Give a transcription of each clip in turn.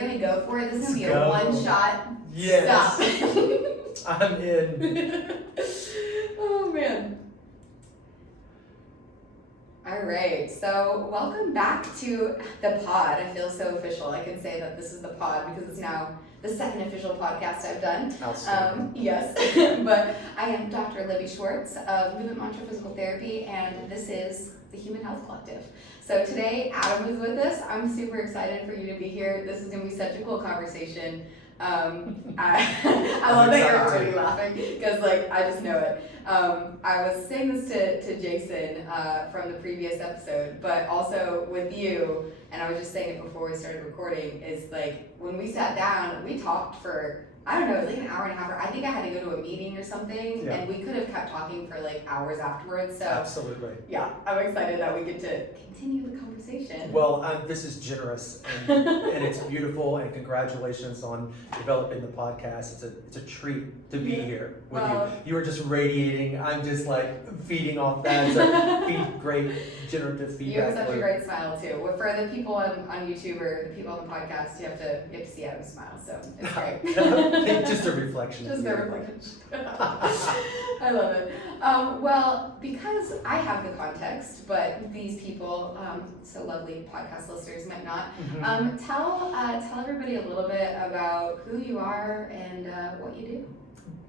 gonna go for it. This is gonna be Let's a go. one-shot Yes. stop. I'm in. Oh man. All right, so welcome back to the pod. I feel so official. I can say that this is the pod because it's now the second official podcast I've done. Outstanding. Yes, but I am Dr. Libby Schwartz of Movement Mantra Physical Therapy, and this is the Human Health Collective. So today, Adam is with us. I'm super excited for you to be here. This is going to be such a cool conversation. I love that you're already laughing because I just know it. I was saying this to Jason from the previous episode, but also with you, and I was just saying it before we started recording, is when we sat down, we talked for, I don't know, it was an hour and a half. I think I had to go to a meeting or something, and we could have kept talking for hours afterwards. So Absolutely. yeah, I'm excited that we get to continue the conversation. Well, this is generous and it's beautiful, and congratulations on developing the podcast. It's a treat to be here with you. You are just radiating. I'm just feeding off that. It's a great generative feedback. You have such a great smile too. Well, for the people on YouTube or the people on the podcast, you have to see Adam's smile. So it's great. Just a reflection. Just a reflection. I love it. Well, because I have the context, but these people, so lovely podcast listeners, might not. Tell everybody a little bit about who you are and what you do.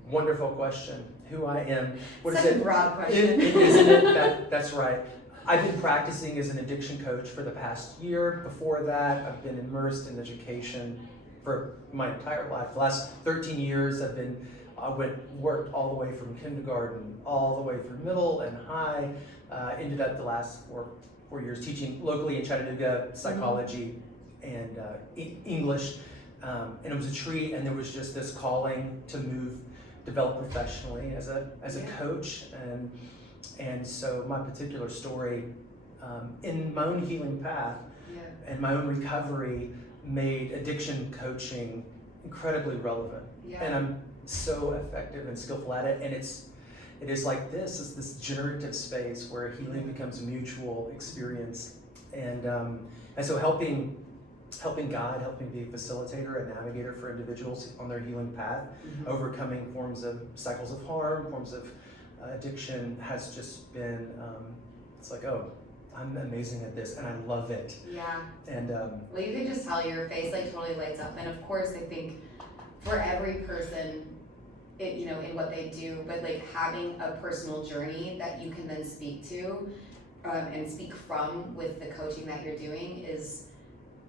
Wonderful question. Who I am. What Such is it? a broad question. Isn't it? That's right. I've been practicing as an addiction coach for the past year. Before that, I've been immersed in education for my entire life. The last 13 years, worked all the way from kindergarten, all the way through middle and high. Ended up the last four years teaching locally in Chattanooga, psychology and English. And it was a treat, and there was just this calling to develop professionally as a coach. And so my particular story in my own healing path and my own recovery made addiction coaching incredibly relevant. And I'm so effective and skillful at it. And it is this generative space where healing becomes a mutual experience. And so helping guide, helping be a facilitator, a navigator for individuals on their healing path, overcoming forms of cycles of harm, forms of addiction has just been, I'm amazing at this and I love it. Yeah. And well, you can just tell your face totally lights up. And of course, I think for every person, in what they do, but having a personal journey that you can then speak to and speak from with the coaching that you're doing is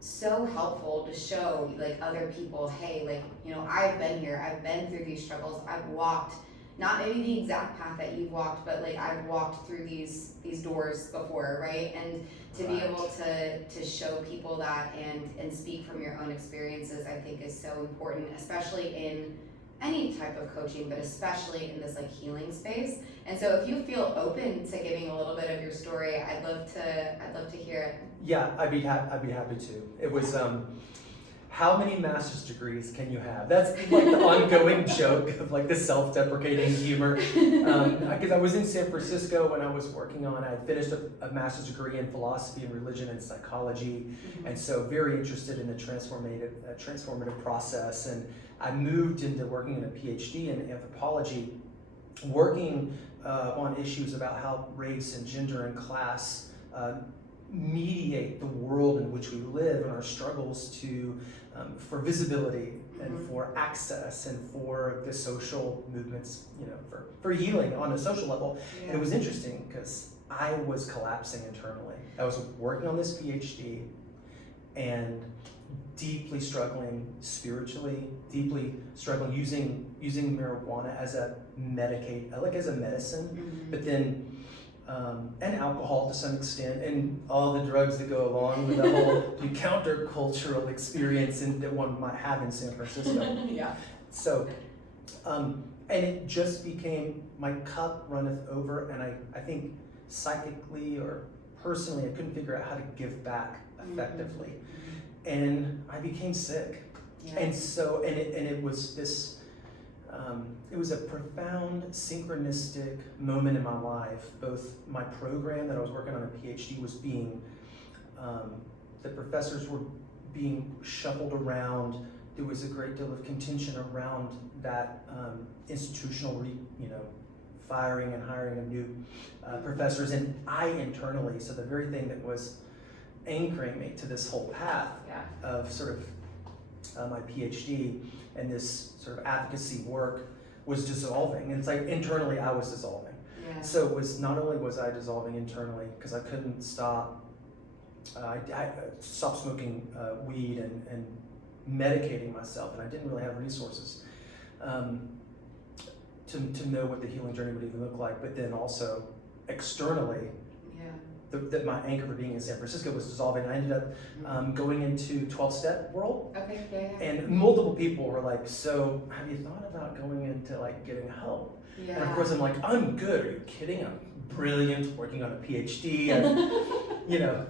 so helpful to show other people, hey, I've been here, I've been through these struggles, I've walked, not maybe the exact path that you've walked, but I've walked through these doors before, right? And to be able to show people that and speak from your own experiences, I think is so important, especially in any type of coaching, but especially in this healing space. And so if you feel open to giving a little bit of your story, I'd love to hear it. Yeah, I'd be happy to. It was how many master's degrees can you have? That's the ongoing joke of the self-deprecating humor. Because I was in San Francisco when I was working on, I had finished a master's degree in philosophy and religion and psychology, and so very interested in the transformative process. And I moved into working in a PhD in anthropology, working on issues about how race and gender and class mediate the world in which we live and our struggles for visibility and for access and for the social movements, for healing on a social level. And it was interesting because I was collapsing internally. I was working on this PhD and deeply struggling spiritually, deeply struggling using marijuana as a medicine, but then and alcohol to some extent, and all the drugs that go along with the whole countercultural experience that one might have in San Francisco. So, and it just became, my cup runneth over, and I think psychically or personally, I couldn't figure out how to give back effectively. And I became sick. And so, and it was this, it was a profound synchronistic moment in my life. Both my program that I was working on a PhD was being, the professors were being shuffled around. There was a great deal of contention around that institutional, firing and hiring of new professors, and I internally, so the very thing that was anchoring me to this whole path of sort of my PhD and this sort of advocacy work was dissolving. And it's like internally I was dissolving. Yeah. So it was not only was I dissolving internally because I couldn't stop, I stopped smoking weed and medicating myself, and I didn't really have resources to know what the healing journey would even look like. But then also externally, that my anchor for being in San Francisco was dissolving. I ended up going into 12-step world. Okay, yeah. And multiple people were like, so have you thought about going into like getting help? Yeah. And of course I'm like, I'm good, are you kidding? I'm brilliant, working on a PhD. And,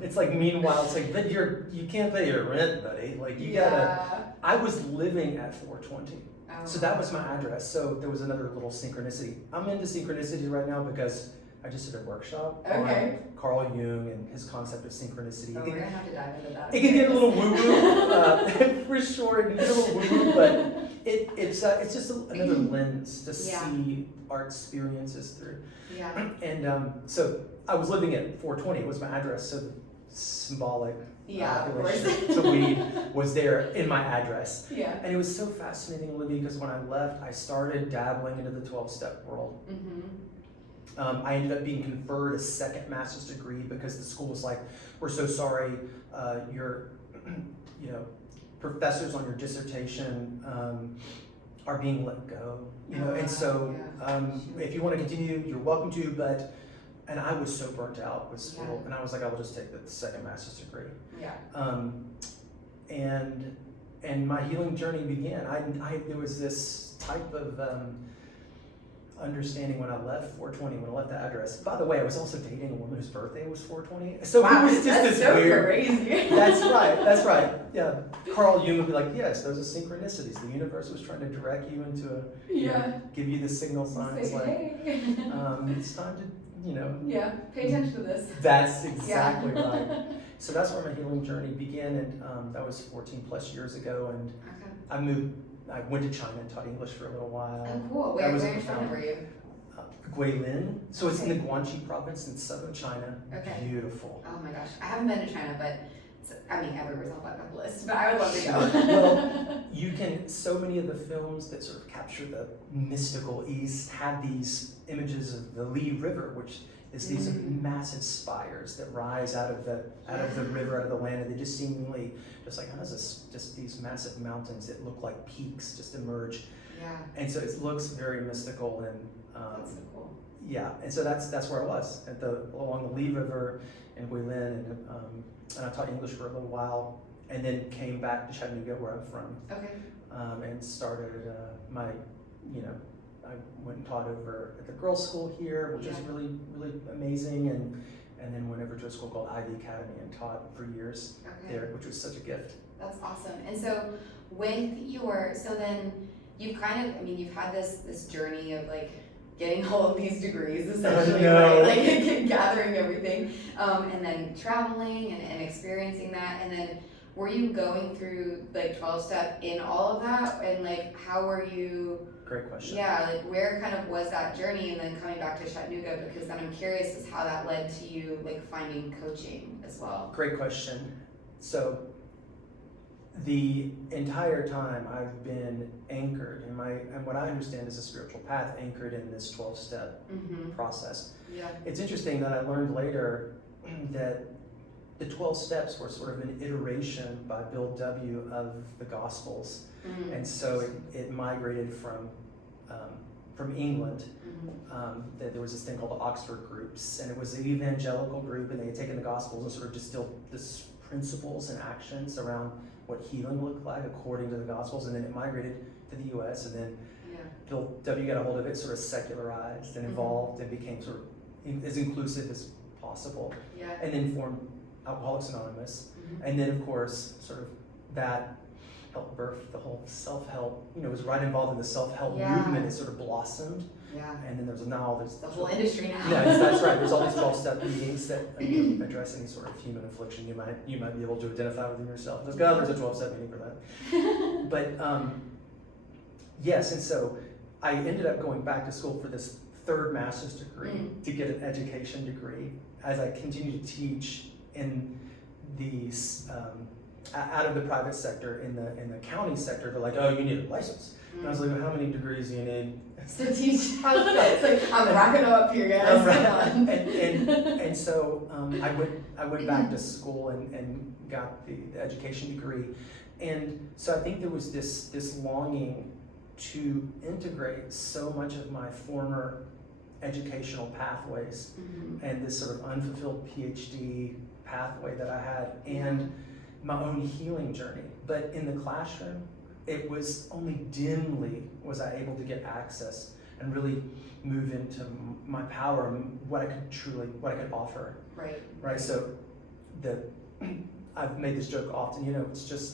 it's like, meanwhile, it's like, but you can't pay your rent, buddy. Like you gotta, I was living at 420. So that was my address. So there was another little synchronicity. I'm into synchronicities right now because I just did a workshop on Carl Jung and his concept of synchronicity. We're gonna have to dive into that. It can get a little woo-woo, for sure. It can get a little woo-woo, but it's just another lens to see our experiences through. Yeah. And so I was living at 420 was my address, so the symbolic relationship to weed was there in my address. Yeah. And it was so fascinating, Libby, because when I left, I started dabbling into the 12-step world. Mm-hmm. I ended up being conferred a second master's degree because the school was like, we're so sorry, your professors on your dissertation are being let go, and so if you want to continue, you're welcome to, and I was so burnt out with school, and I was like, I will just take the second master's degree. Yeah. And my healing journey began. There was this type of understanding when I left 420, when I left the address. By the way, I was also dating a woman whose birthday was 420. So it was just this so weird. Crazy. That's right. Yeah. Carl Jung would be like, yes, those are synchronicities. The universe was trying to direct you into give you the signal signs like, it's time to, pay attention to this. That's exactly right. So that's where my healing journey began, and that was 14 plus years ago, and I went to China and taught English for a little while. Oh, cool. Where in China were you? Guilin. So it's in the Guangxi province in southern China. Okay. Beautiful. Oh my gosh. I haven't been to China, but everywhere's on my bucket list, but I would love to go. Well, so many of the films that sort of capture the mystical East have these images of the Li River, which is these massive spires that rise out of the river, out of the land, and they just seemingly, just like, how does this, just these massive mountains that look like peaks just emerge? Yeah. And so it looks very mystical, and that's so cool. Yeah, and so that's where I was along the Li River in Guilin, and I taught English for a little while, and then came back to Chattanooga, where I'm from. Okay. And started I went and taught over at the girls' school here, which is really, really amazing, and then went over to a school called Ivy Academy and taught for years there, which was such a gift. That's awesome. And so then you've you've had this journey of like getting all of these degrees essentially, right? Like gathering everything, and then traveling and experiencing that, and then were you going through like 12-step in all of that, and like how were you? Great question. Yeah, like where kind of was that journey, and then coming back to Chattanooga, because then I'm curious as how that led to you like finding coaching as well. Great question. So the entire time I've been anchored in and what I understand is a spiritual path, anchored in this 12-step process. Yeah. It's interesting that I learned later that the 12 steps were sort of an iteration by Bill W. of the Gospels. And so it migrated from England. That there was this thing called the Oxford groups, and it was an evangelical group, and they had taken the Gospels and sort of distilled this principles and actions around what healing looked like according to the Gospels, and then it migrated to the U.S., and then Bill W. got a hold of it, sort of secularized and evolved and became sort of as inclusive as possible, and then formed Alcoholics Anonymous, and then of course sort of that helped birth the whole self-help, was right involved in the self-help Yeah. movement. It sort of blossomed. Yeah. And then there's now all this. The whole industry now. Yeah, that's right. There's all these 12-step meetings that address any sort of human affliction you might be able to identify within yourself. There's a 12-step meeting for that. But yes, and so I ended up going back to school for this third master's degree to get an education degree as I continue to teach in these out of the private sector. In the county sector, they're like, oh, you need a license. And I was like, well, how many degrees do you need? So teach. It's like, I'm racking them up here, guys. Come on. And so I went back to school and got the education degree. And so I think there was this longing to integrate so much of my former educational pathways and this sort of unfulfilled PhD pathway that I had and my own healing journey. But in the classroom, it was only dimly was I able to get access and really move into my power and what I could offer. Right. So I've made this joke often,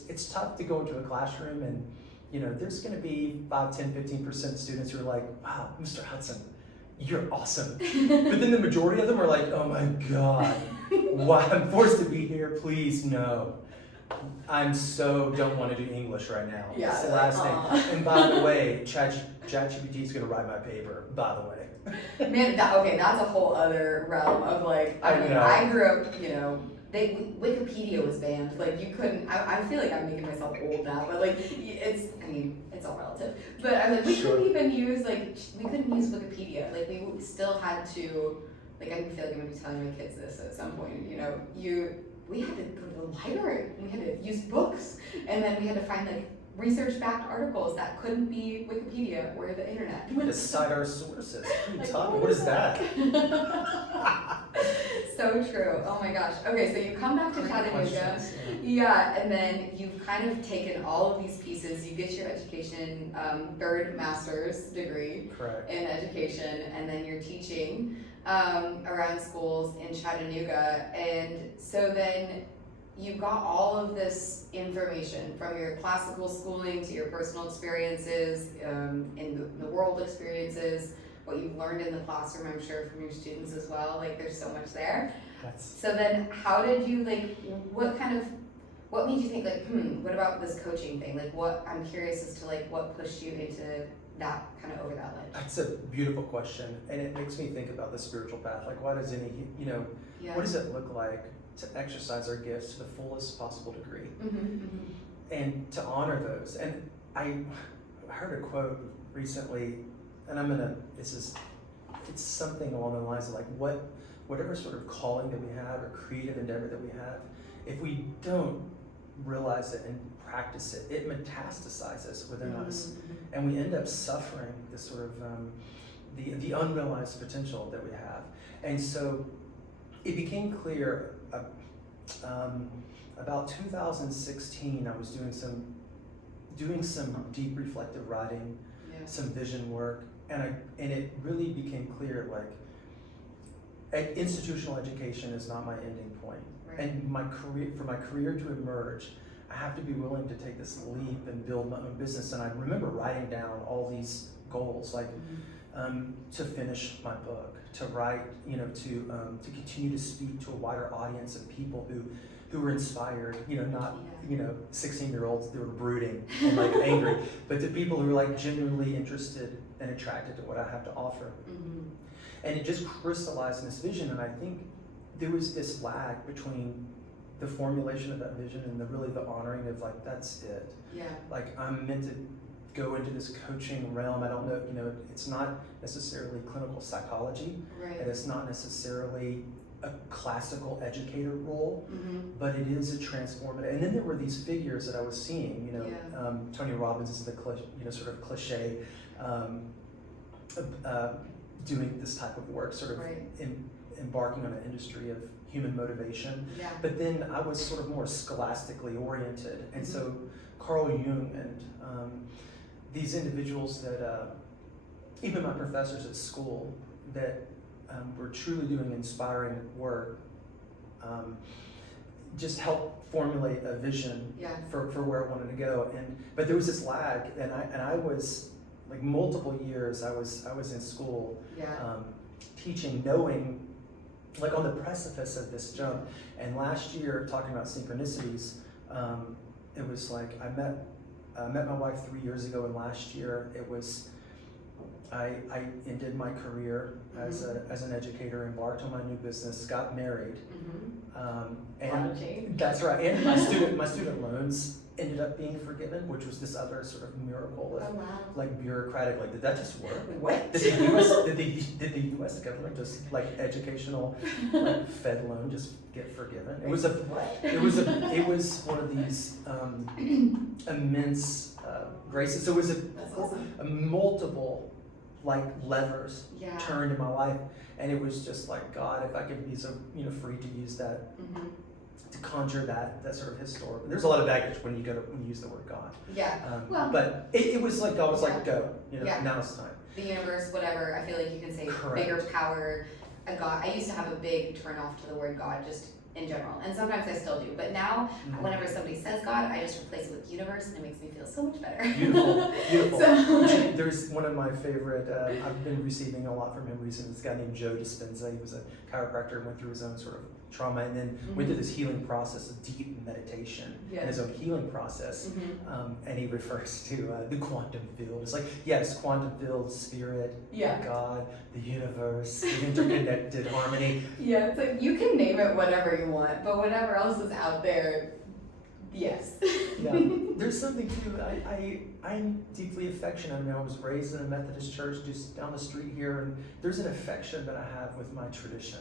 it's tough to go into a classroom and, there's going to be 5, 10, 15% of students who are like, wow, Mr. Hudson, you're awesome. But then the majority of them are like, oh my God, why I'm forced to be here, please no. I'm don't want to do English right now. Yeah, it's the last thing. And by the way, ChatGPT is going to write my paper, by the way. Man, that's a whole other realm of like, I grew up, Wikipedia was banned. Like you couldn't, I feel like I'm making myself old now, but like it's all relative. But I was like, we couldn't even use Wikipedia. Like we still had to, like I feel like I'm going to be telling my kids this at some point, we had to go to the library, we had to use books, and then we had to find like research-backed articles that couldn't be Wikipedia or the internet. We had to cite our sources. What is that? So true. Oh my gosh. Okay, so you come back to Chattanooga. Yeah, and then you've kind of taken all of these pieces. You get your education, third master's degree in education, and then you're teaching around schools in Chattanooga. And so then you've got all of this information from your classical schooling to your personal experiences, in the world experiences, what you've learned in the classroom, I'm sure, from your students as well. Like there's so much there. So then how did you what made you think what about this coaching thing? Like I'm curious as to what pushed you into that kind of over that ledge? That's a beautiful question. And it makes me think about the spiritual path. Like why does what does it look like to exercise our gifts to the fullest possible degree and to honor those? And I heard a quote recently, and it's something along the lines of like whatever sort of calling that we have or creative endeavor that we have, if we don't realize it and practice it, it metastasizes within us, and we end up suffering this sort of the unrealized potential that we have. And so it became clear about 2016. I was doing some deep reflective writing, some vision work, and it really became clear institutional education is not my ending point. And for my career to emerge, I have to be willing to take this leap and build my own business. And I remember writing down all these goals, to finish my book, to write, to continue to speak to a wider audience of people who were inspired, not 16-year-olds that were brooding and angry, but to people who were genuinely interested and attracted to what I have to offer. And it just crystallized in this vision, and I think there was this lag between the formulation of that vision and the honoring of that's it. I'm meant to go into this coaching realm. I don't know, it's not necessarily clinical psychology, and it's not necessarily a classical educator role, but it is a transformative. And then there were these figures that I was seeing, Tony Robbins is the sort of cliche, doing this type of work, sort of embarking on an industry of human motivation. But then I was sort of more scholastically oriented, and so Carl Jung and these individuals that even my professors at school that were truly doing inspiring work, just help formulate a vision for where I wanted to go. But there was this lag, and I was like multiple years. I was in school teaching, knowing, like on the precipice of this jump. And last year, talking about synchronicities, it was like I met my wife 3 years ago, and last year it was I ended my career as an educator, embarked on my new business, got married, and that's right. And my student loans ended up being forgiven, which was this other sort of miracle of like bureaucratic. Like, did that just work? What? Did the U.S. government just like educational like Fed loan just get forgiven? It was one of these immense graces. So it was a multiple like levers turned in my life, and it was just like, God, if I could be so free to use that to conjure that sort of historical. There's a lot of baggage when you use the word God. But it was like God was like, go, now it's time. The universe, whatever. I feel like you can say bigger power, a God. I used to have a big turn off to the word God, just in general, and sometimes I still do. But now, whenever somebody says God, I just replace it with universe, and it makes me feel so much better. Beautiful. So, there's one of my favorite. I've been receiving a lot from him recently. This guy named Joe Dispenza. He was a chiropractor, went through his own sort of trauma, and then went through this healing process of deep meditation and his own healing process. And he refers to the quantum field. It's like, yes, quantum field, spirit, God, the universe, the interconnected harmony. It's like you can name it whatever you want, but whatever else is out there, yes. There's something too. I'm deeply affectionate. I mean, I was raised in a Methodist church just down the street here, and there's an affection that I have with my tradition,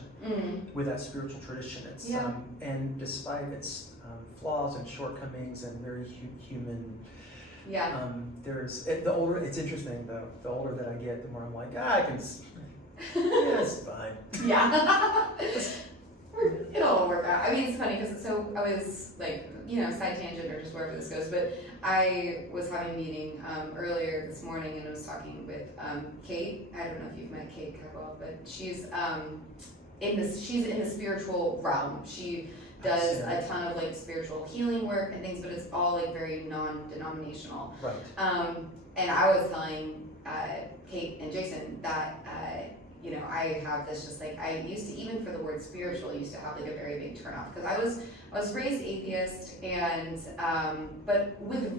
with that spiritual tradition. It's and despite its flaws and shortcomings and very human. It's interesting though. The older that I get, the more I'm like, I can. It's fine. It'll all work out. I mean, it's funny because I was like, side tangent or just wherever this goes, but I was having a meeting earlier this morning, and I was talking with Kate. I don't know if you've met Kate Cabell, but she's in the spiritual realm. She does a ton of like spiritual healing work and things, but it's all like very non-denominational. Right. And I was telling Kate and Jason that I have this just like, I used to, even for the word spiritual, used to have like a very big turnoff because I was raised atheist, and but with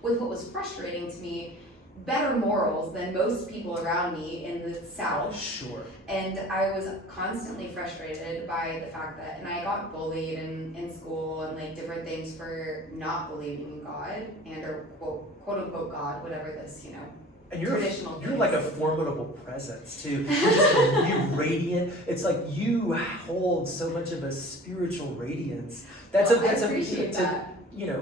what was frustrating to me, better morals than most people around me in the South. Sure. And I was constantly frustrated by the fact that, and I got bullied in school and like different things for not believing in God or quote unquote God, whatever this, and traditional you're like a formidable presence too. You're radiant. It's like you hold so much of a spiritual radiance. I appreciate that.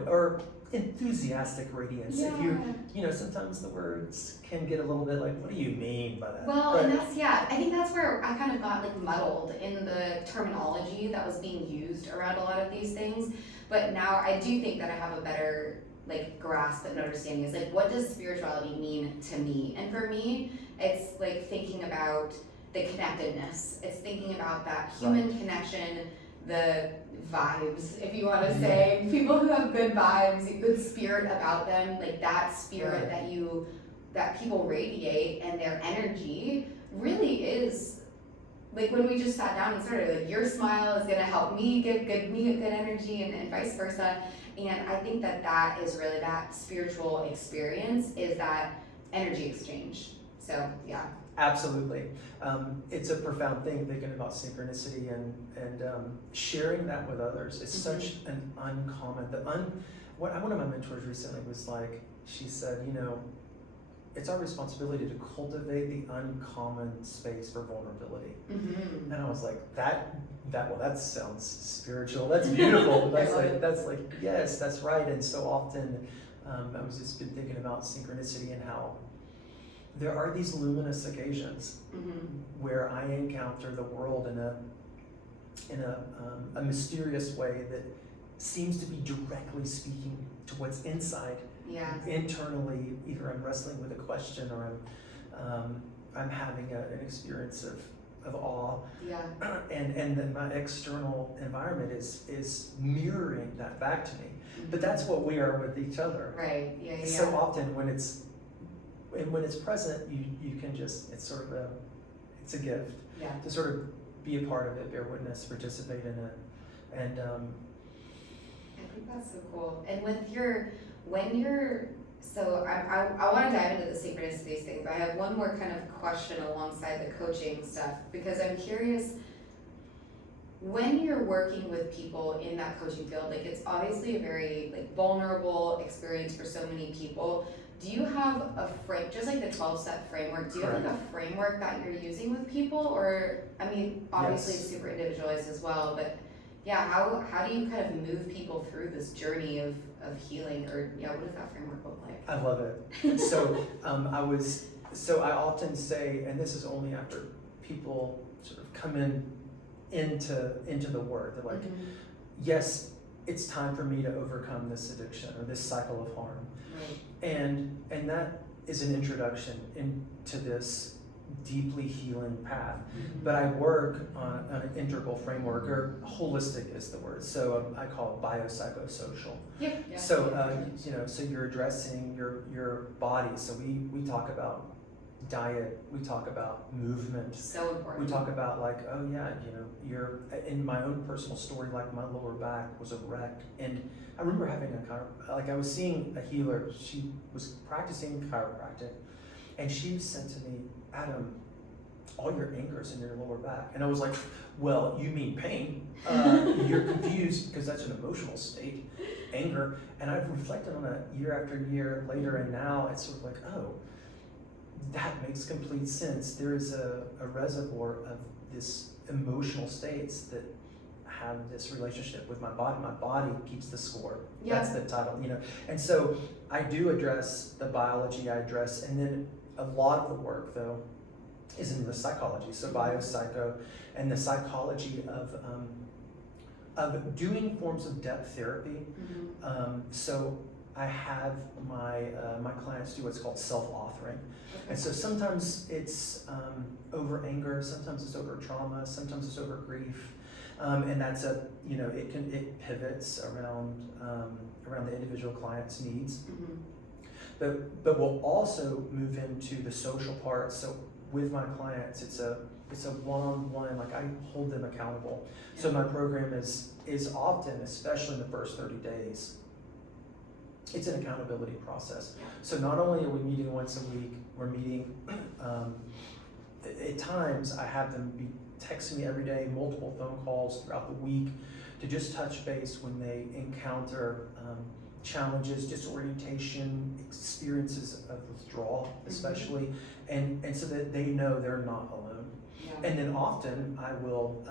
Or enthusiastic radiance. If you, sometimes the words can get a little bit like, what do you mean by that? Well, and that's, I think that's where I kind of got like muddled in the terminology that was being used around a lot of these things. But now I do think that I have a better like grasp and understanding is like, what does spirituality mean to me? And for me, it's like thinking about the connectedness. It's thinking about that human connection, the vibes, if you want to say, people who have good vibes, good spirit about them, like that spirit that people radiate, and their energy really is like when we just sat down and started, like your smile is gonna help me give me good energy, and vice versa. And I think that is really that spiritual experience, is that energy exchange. So Absolutely. It's a profound thing thinking about synchronicity and sharing that with others. It's such an uncommon, one of my mentors recently was like, she said, it's our responsibility to cultivate the uncommon space for vulnerability. And I was like, that sounds spiritual. That's beautiful. That's like, yes, that's right. And so often, I was just been thinking about synchronicity and how there are these luminous occasions where I encounter the world in a mysterious way that seems to be directly speaking to what's inside. Internally, either I'm wrestling with a question or I'm having an experience of of awe, Yeah. and then my external environment is mirroring that back to me. But that's what we are with each other. Right. Yeah. Yeah. So often when it's present, you can just, it's sort of it's a gift Yeah. to sort of be a part of it, bear witness, participate in it, and I think that's so cool. And so I want to dive into the synchronicities thing, but I have one more kind of question alongside the coaching stuff, because I'm curious, when you're working with people in that coaching field, like it's obviously a very like vulnerable experience for so many people. Do you have a just like the 12-step framework, do you have like a framework that you're using with people? Or, I mean, obviously it's super individualized as well, but yeah, how do you kind of move people through this journey of healing, or what does that framework look like? I love it. So I often say, and this is only after people sort of come into the work, they're like, yes, it's time for me to overcome this addiction or this cycle of harm. Right. And that is an introduction into this deeply healing path. But I work on an integral framework, or holistic is the word. So I call it biopsychosocial. Yep. Yeah. So so you're addressing your body. So we talk about diet, we talk about movement. So important. We talk about like, oh yeah, you're in my own personal story, like my lower back was a wreck. And I remember having I was seeing a healer, she was practicing chiropractic, and she said to me, Adam, all your anger is in your lower back. And I was like, well, you mean pain. You're confused because that's an emotional state, anger. And I've reflected on it year after year later, and now it's sort of like, oh, that makes complete sense. There is a reservoir of this emotional states that have this relationship with my body. My body keeps the score. Yeah. That's the title, And so I do address the biology, and then a lot of the work though is in the psychology. So biopsycho and the psychology of doing forms of depth therapy. So I have my clients do what's called self-authoring. And so sometimes it's over anger, sometimes it's over trauma, sometimes it's over grief, and that's it pivots around the individual client's needs. But we'll also move into the social part. So with my clients, it's a one-on-one, like I hold them accountable. So my program is often, especially in the first 30 days, it's an accountability process. So not only are we meeting once a week, we're meeting, at times I have them be texting me every day, multiple phone calls throughout the week to just touch base when they encounter challenges, disorientation, experiences of withdrawal especially, and so that they know they're not alone. Yeah. And then often I will,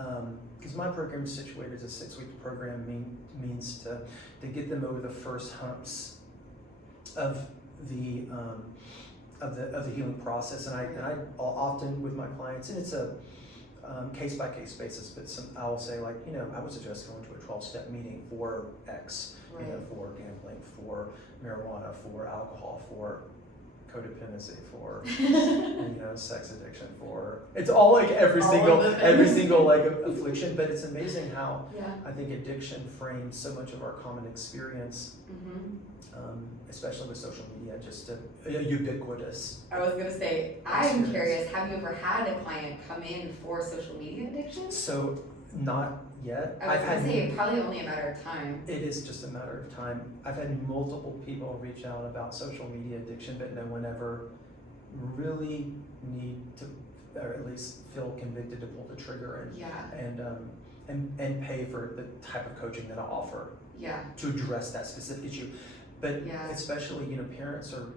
because my program is situated as a 6-week program, means to get them over the first humps of the healing process, and I often with my clients, and it's a case by case basis, but I will say like, I would suggest going to a 12-step meeting for X, for gambling, for marijuana, for alcohol, for codependency, for sex addiction, for it's all like every single like affliction. But it's amazing how I think addiction frames so much of our common experience, especially with social media, just ubiquitous. I was gonna say, I'm curious, have you ever had a client come in for social media addiction? So not yet. I was gonna say probably only a matter of time. It is just a matter of time. I've had multiple people reach out about social media addiction, but no one ever really need to, or at least feel convicted to pull the trigger and pay for the type of coaching that I offer to address that specific issue. But especially, parents are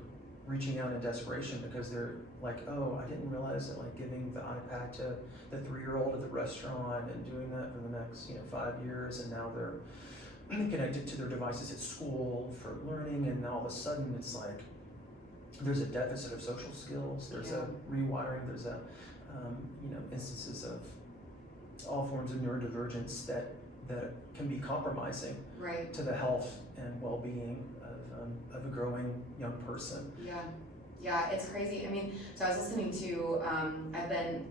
reaching out in desperation because they're like, oh, I didn't realize that like giving the iPad to the 3-year-old at the restaurant and doing that for the next 5 years, and now they're connected to their devices at school for learning, and now all of a sudden it's like there's a deficit of social skills, there's a rewiring, there's a instances of all forms of neurodivergence that can be compromising to the health and well-being of a growing young person. Yeah, it's crazy. I mean, so I was listening to,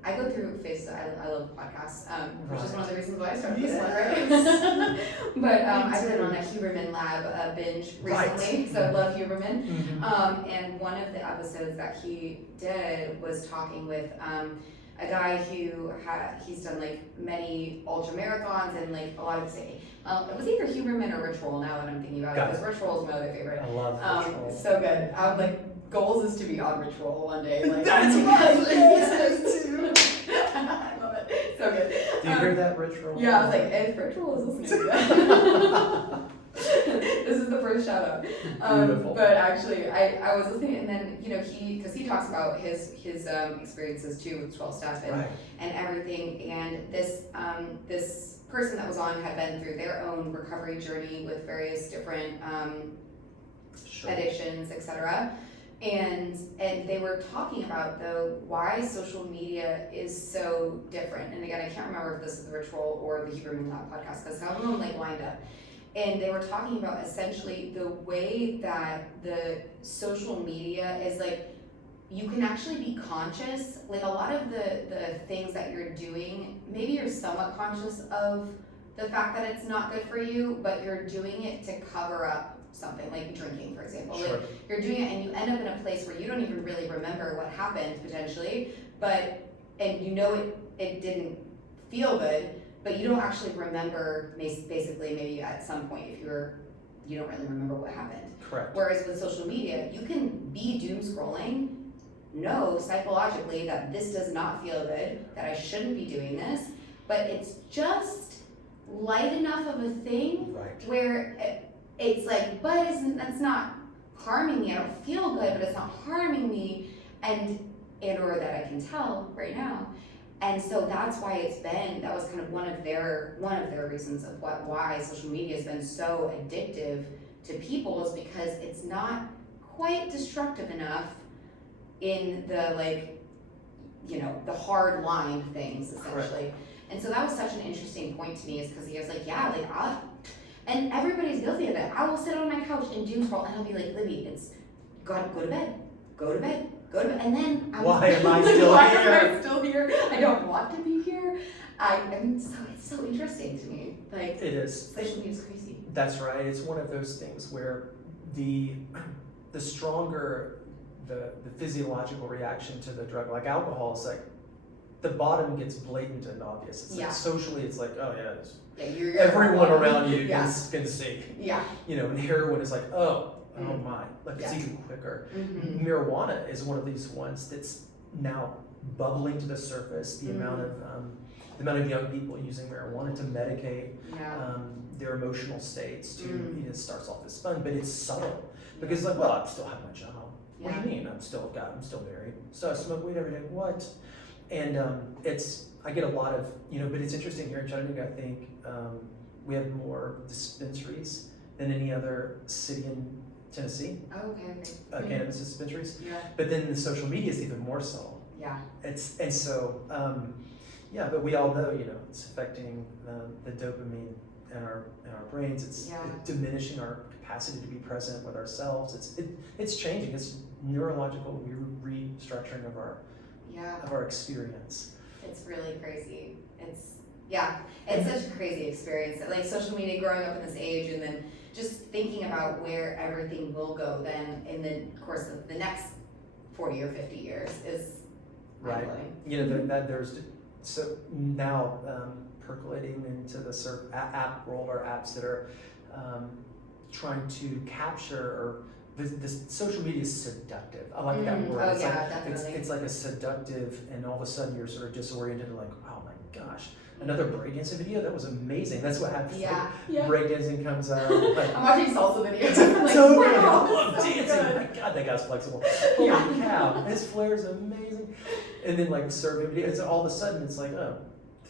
I go through phases, I love podcasts, which is one of the reasons why I started this one, right? But I've been on a Huberman Lab binge recently, so I love Huberman. And one of the episodes that he did was talking with a guy who he's done like many ultra marathons and like a lot of it was either Huberman or Rich Roll now that I'm thinking about it, because Rich Roll is my other favorite. I love Rich Roll. So good. I'm like, goals is to be on Rich Roll one day. Like, that's right. Yes, too. I love it. So good. Do you hear that, Rich Roll? Yeah, I was like, if Rich Roll is listening to that. This is the first shout out. Beautiful. But actually, I was listening, and then because he talks about his experiences too with 12-step and everything, and this person that was on had been through their own recovery journey with various different addictions, etc. And they were talking about though why social media is so different. And again, I can't remember if this is the Rich Roll or the Huberman Lab podcast, because some of them like lined up. And they were talking about essentially the way that the social media is like, you can actually be conscious, like a lot of the things that you're doing, maybe you're somewhat conscious of the fact that it's not good for you, but you're doing it to cover up something, like drinking, for example. Sure. Like you're doing it and you end up in a place where you don't even really remember what happened potentially, and you know it didn't feel good, but you don't actually remember, basically maybe at some point if you don't really remember what happened. Correct. Whereas with social media, you can be doom scrolling, know psychologically that this does not feel good, that I shouldn't be doing this, but it's just light enough of a thing where it's like, but that's not harming me. I don't feel good, but it's not harming me, and or that I can tell right now. And so that's why that was kind of one of their reasons of why social media has been so addictive to people, is because it's not quite destructive enough in the the hard line things essentially. Correct. And so that was such an interesting point to me, is because he was like, and everybody's guilty of it. I will sit on my couch and doom scroll, and I'll be like, Libby, it's go to bed, and then why am I still here? I don't want to be here. It's so interesting to me. Like, it is. Social media is crazy. That's right. It's one of those things where the stronger the physiological reaction to the drug, like alcohol, is like the bottom gets blatant and obvious. It's like socially, it's like, oh yeah, you're everyone around you can see. Yeah. And heroin is like, oh my, like it's even quicker. Mm-hmm. Marijuana is one of these ones that's now bubbling to the surface. The amount of young people using marijuana to medicate their emotional states. It starts off as fun, but it's subtle, because like, well, I still have my job. What do you mean? I'm still married, so I smoke weed every day. What? And I get a lot of but it's interesting here in Chattanooga. I think we have more dispensaries than any other city in Tennessee. Oh, okay. Cannabis dispensaries. Yeah. But then the social media is even more so. Yeah. But we all know, it's affecting the dopamine in our brains. It's diminishing our capacity to be present with ourselves. It's changing. It's neurological restructuring of our experience. It's really crazy. It's such a crazy experience. Like social media, growing up in this age, and then just thinking about where everything will go then in the course of the next 40 or 50 years is mind-blowing. There's so now percolating into the sort of app world, or apps that are trying to capture, or this social media is seductive. I like that word. Oh, definitely. It's like a seductive, and all of a sudden you're sort of disoriented, and like, oh my gosh, another breakdancing video? That was amazing. That's what happens. Yeah. Breakdancing comes out. Like, I'm watching salsa videos. Totally. Wow, I love dancing. So My God, that guy's flexible. Holy cow. His flair is amazing. And then like serving videos, all of a sudden it's like,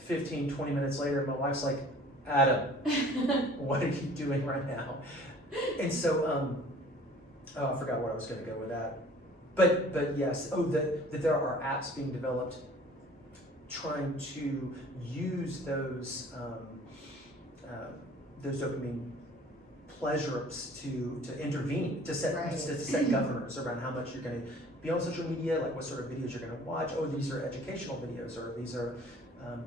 15, 20 minutes later, my wife's like, Adam, what are you doing right now? And so, I forgot where I was going to go with that. But yes, that there are apps being developed trying to use those dopamine pleasures to intervene, to set Right. to set governors around how much you're going to be on social media, like what sort of videos you're going to watch. Oh, these are educational videos, or these are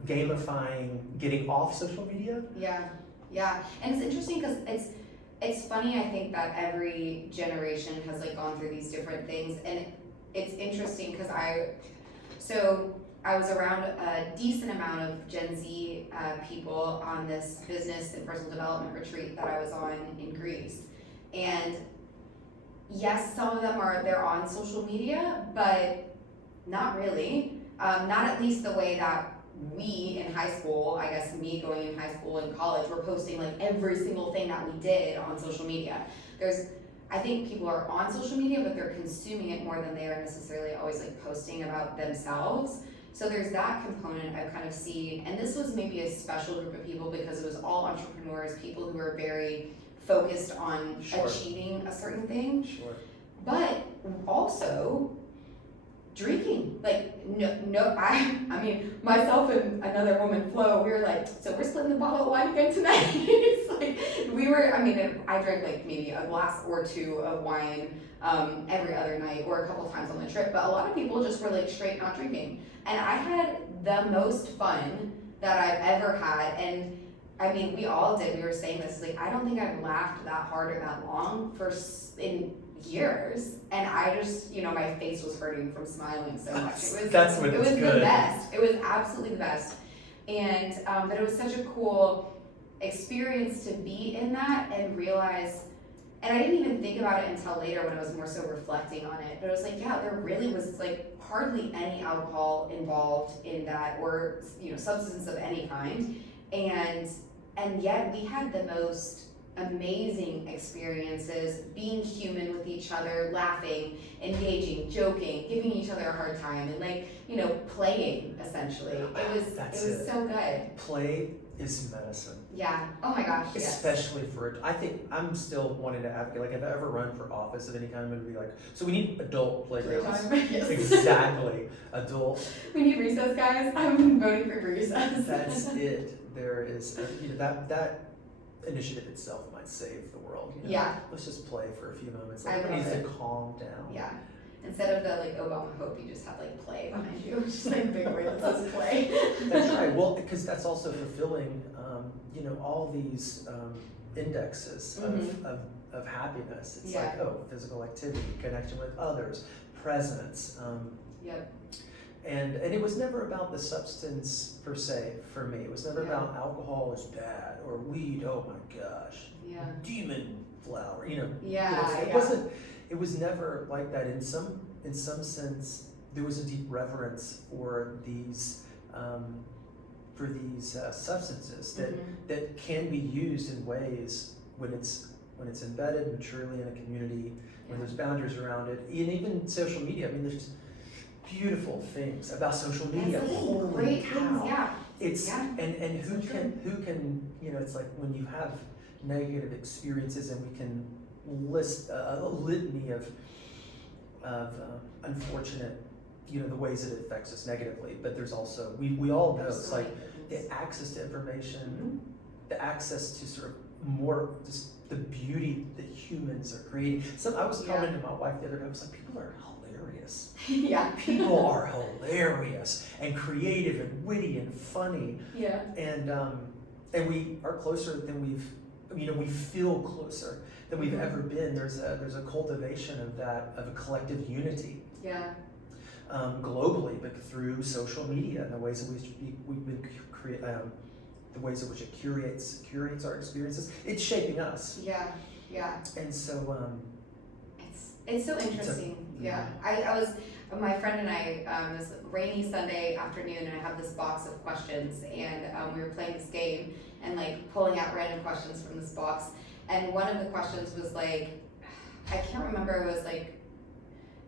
gamifying getting off social media. Yeah, and it's interesting because it's funny. I think that every generation has like gone through these different things, and it's interesting because I was around a decent amount of Gen Z people on this business and personal development retreat that I was on in Greece, and yes, some of them they're on social media, but not really. Not at least the way that we in high school, I guess me going in high school and college, were posting like every single thing that we did on social media. I think people are on social media, but they're consuming it more than they are necessarily always like posting about themselves. So there's that component I've kind of seen, and this was maybe a special group of people because it was all entrepreneurs, people who were very focused on Sure. achieving a certain thing, Sure. but also drinking. Like I mean myself and another woman, Flo, we were like, so we're splitting the bottle of wine again tonight. It's like I drank like maybe a glass or two of wine every other night or a couple times on the trip, but a lot of people just were like straight not drinking, and I had the most fun that I've ever had. And I mean, we all did. We were saying this, like, I don't think I've laughed that hard or that long in years, and I just, my face was hurting from smiling so much. It was good. The best. It was absolutely the best, and but it was such a cool experience to be in that and realize. And I didn't even think about it until later when I was more so reflecting on it. But it was like, yeah, there really was like hardly any alcohol involved in that, or substance of any kind, and yet we had the most amazing experiences being human with each other, laughing, engaging, joking, giving each other a hard time, and playing essentially. It was so good. Play is medicine. Yeah. Oh my gosh. Yes. Especially I think I'm still wanting to advocate, like if I ever run for office of any kind, I'm going to be like, so we need adult playgrounds. Yes. Exactly. Adult. We need recess, guys. I'm voting for recess. That's it. There is, that initiative itself might save the world. Yeah. Let's just play for a few moments. I Everybody love needs it. to calm down. Yeah. Instead of the Obama hope, you just have play behind you. It's just a big word that says play. That's right. Well, because that's also fulfilling, all these indexes of happiness. It's like, physical activity, connection with others, presence. Yep. And it was never about the substance per se for me. It was never about alcohol is bad or weed. Oh my gosh. Yeah. Demon flower. It wasn't. It was never like that. In some sense, there was a deep reverence for these substances that can be used in ways when it's embedded maturely in a community, when there's boundaries around it, and even social media. I mean, there's beautiful things about social media. Holy great cow. things, yeah. It's and who can it's like when you have negative experiences, and we can list a litany of unfortunate the ways that it affects us negatively, but there's also we all know it's like the access to information, the access to sort of more just the beauty that humans are creating. I was talking to my wife the other day. I was like, people are hilarious. Yeah. People are hilarious and creative and witty and funny. Yeah. And we are closer than we feel closer than we've ever been. There's a cultivation of a collective unity. Yeah. Globally, but through social media and the ways in which we've been the ways in which it curates our experiences. It's shaping us. Yeah. Yeah. And so it's so interesting. I was my friend and I this rainy Sunday afternoon, and I have this box of questions, and we were playing this game and pulling out random questions from this box, and one of the questions was I can't remember, it was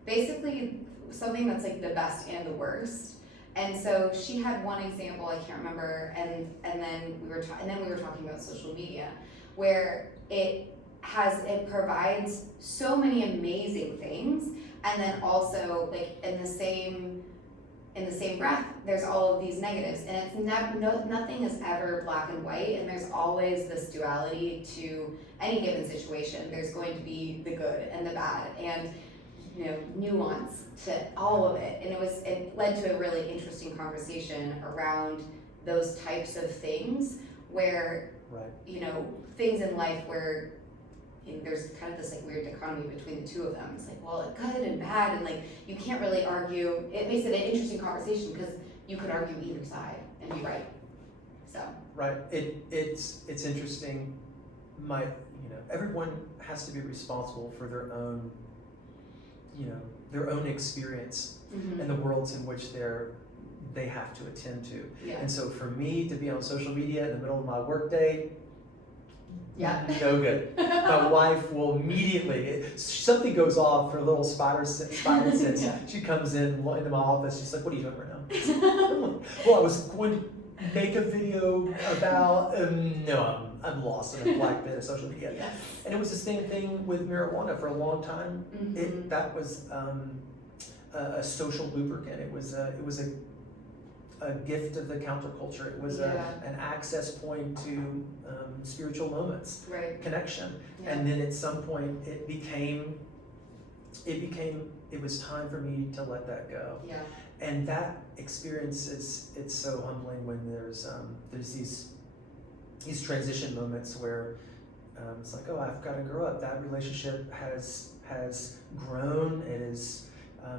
basically something that's the best and the worst. And so she had one example, I can't remember, and then we were talking about social media, where it provides so many amazing things, and then also in the same breath, there's all of these negatives, and it's nothing is ever black and white, and there's always this duality to any given situation, there's going to be the good and the bad and, you know, nuance to all of it. And it led to a really interesting conversation around those types of things where, you know, things in life where, you know, there's kind of this like weird dichotomy between the two of them. It's like, well, good and bad, and like you can't really argue. It makes it an interesting conversation because you could argue either side and be right. So it's interesting. Everyone has to be responsible for their own, their own experience and the worlds in which they have to attend to. Yeah. And so for me to be on social media in the middle of my workday, no good. My wife will immediately, something goes off, her little spider sense. She comes into my office, she's like, what are you doing right now? Well, I was going to make a video about, no, I'm lost in a black pit of social media. Yes. And it was the same thing with marijuana for a long time. That was a social lubricant. It was a gift of the counterculture. It was an access point to spiritual moments, connection. Yeah. And then at some point it was time for me to let that go. Yeah. And that experience it's so humbling when there's these transition moments where it's like, oh, I've got to grow up. That relationship has grown. It is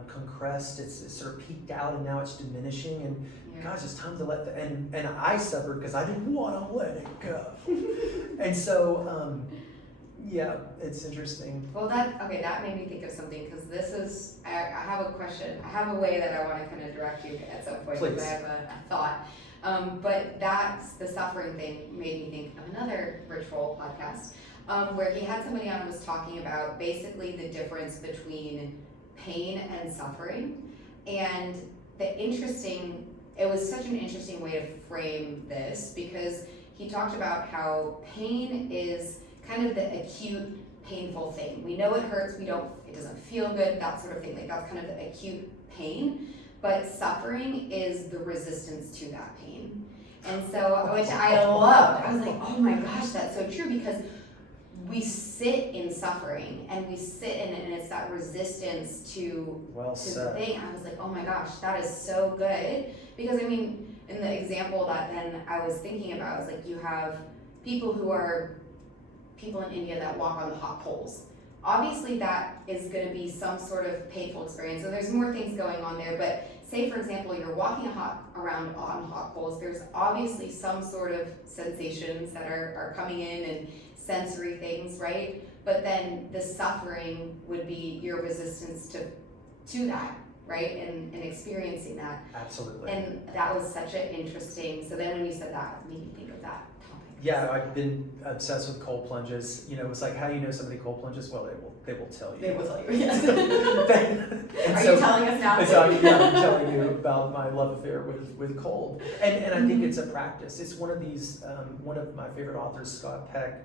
compressed. It's sort of peaked out, and now it's diminishing. And gosh, it's time to let and I suffered because I didn't want to let it go. And so it's interesting. Well, that made me think of something, because this is, I have a question. I have a way that I want to kind of direct you at some point. Please. Because I have a thought. But that's the suffering thing made me think of another ritual podcast where he had somebody on who was talking about basically the difference between pain and suffering. And it was such an interesting way to frame this, because he talked about how pain is kind of the acute painful thing. We know it hurts, it doesn't feel good, that sort of thing. Like that's kind of the acute pain. But suffering is the resistance to that pain. And so, which I loved. I was like, oh my gosh, that's so true, because we sit in suffering and we sit in it, and it's that resistance to the thing. I was like, oh my gosh, that is so good. Because I mean, in the example that then I was thinking about, is like you have people in India that walk on the hot coals. Obviously that is going to be some sort of painful experience. So there's more things going on there. But say, for example, you're walking around on hot coals, there's obviously some sort of sensations that are coming in and sensory things, right? But then the suffering would be your resistance to that, right? And experiencing that. Absolutely. And that was such an interesting, so then when you said that, it made me think of that. Yeah, I've been obsessed with cold plunges. You know, it's like, how do you know somebody cold plunges? Well, they will tell you. They will tell you, yes. Are you telling us now? I'm telling you about my love affair with cold. And I think it's a practice. It's one of these, one of my favorite authors, Scott Peck,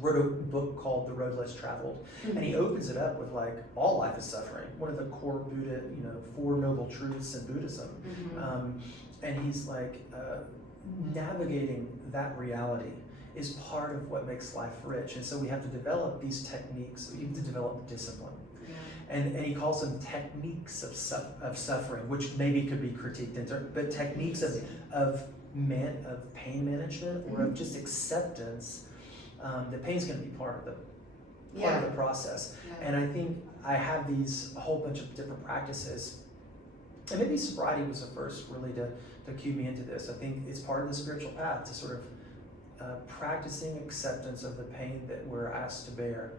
wrote a book called The Road Less Traveled. And he opens it up with like, all life is suffering. One of the core Buddha, 4 noble truths in Buddhism. And he's like, navigating that reality is part of what makes life rich. And so we have to develop these techniques. We have to develop discipline. Yeah. And he calls them techniques of suffering, which maybe could be critiqued but techniques of pain management or of just acceptance that pain is going to be part of the process. Yeah. And I think I have a whole bunch of different practices. And maybe sobriety was the first really to cue me into this. I think it's part of the spiritual path to sort of practicing acceptance of the pain that we're asked to bear,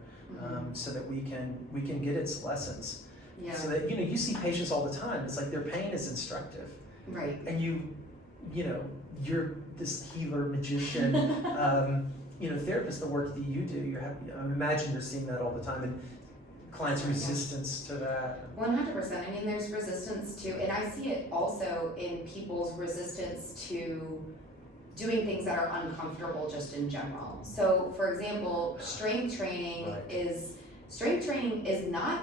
so that we can get its lessons. Yeah. So that you see patients all the time. It's like their pain is instructive. Right. And you're this healer, magician, therapist. The work that you do, you're happy. I imagine you're seeing that all the time. And clients' resistance to that. 100%. I mean, there's resistance to, and I see it also in people's resistance to doing things that are uncomfortable just in general. So, for example, strength training is not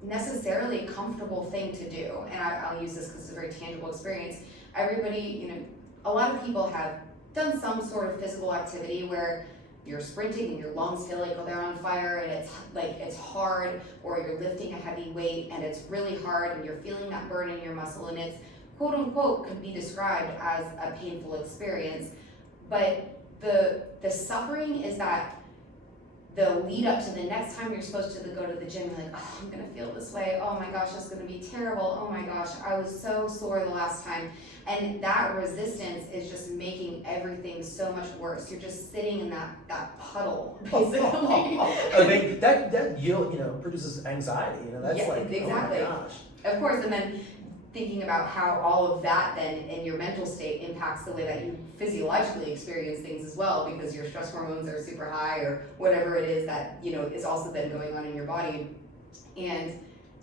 necessarily a comfortable thing to do. And I'll use this because it's a very tangible experience. Everybody, a lot of people have done some sort of physical activity where you're sprinting and your lungs feel like they're on fire and it's hard, or you're lifting a heavy weight and it's really hard and you're feeling that burn in your muscle, and it's quote unquote could be described as a painful experience. But the suffering is that the lead up to the next time you're supposed to go to the gym, you're like, oh, I'm gonna feel this way. Oh my gosh, that's gonna be terrible. Oh my gosh, I was so sore the last time. And that resistance is just making everything so much worse. You're just sitting in that puddle, basically. I mean, that yield, produces anxiety. That's Yeah, like, exactly. oh my gosh. Of course, and then thinking about how all of that then in your mental state impacts the way that you physiologically experience things as well, because your stress hormones are super high or whatever it is that, is also then going on in your body. And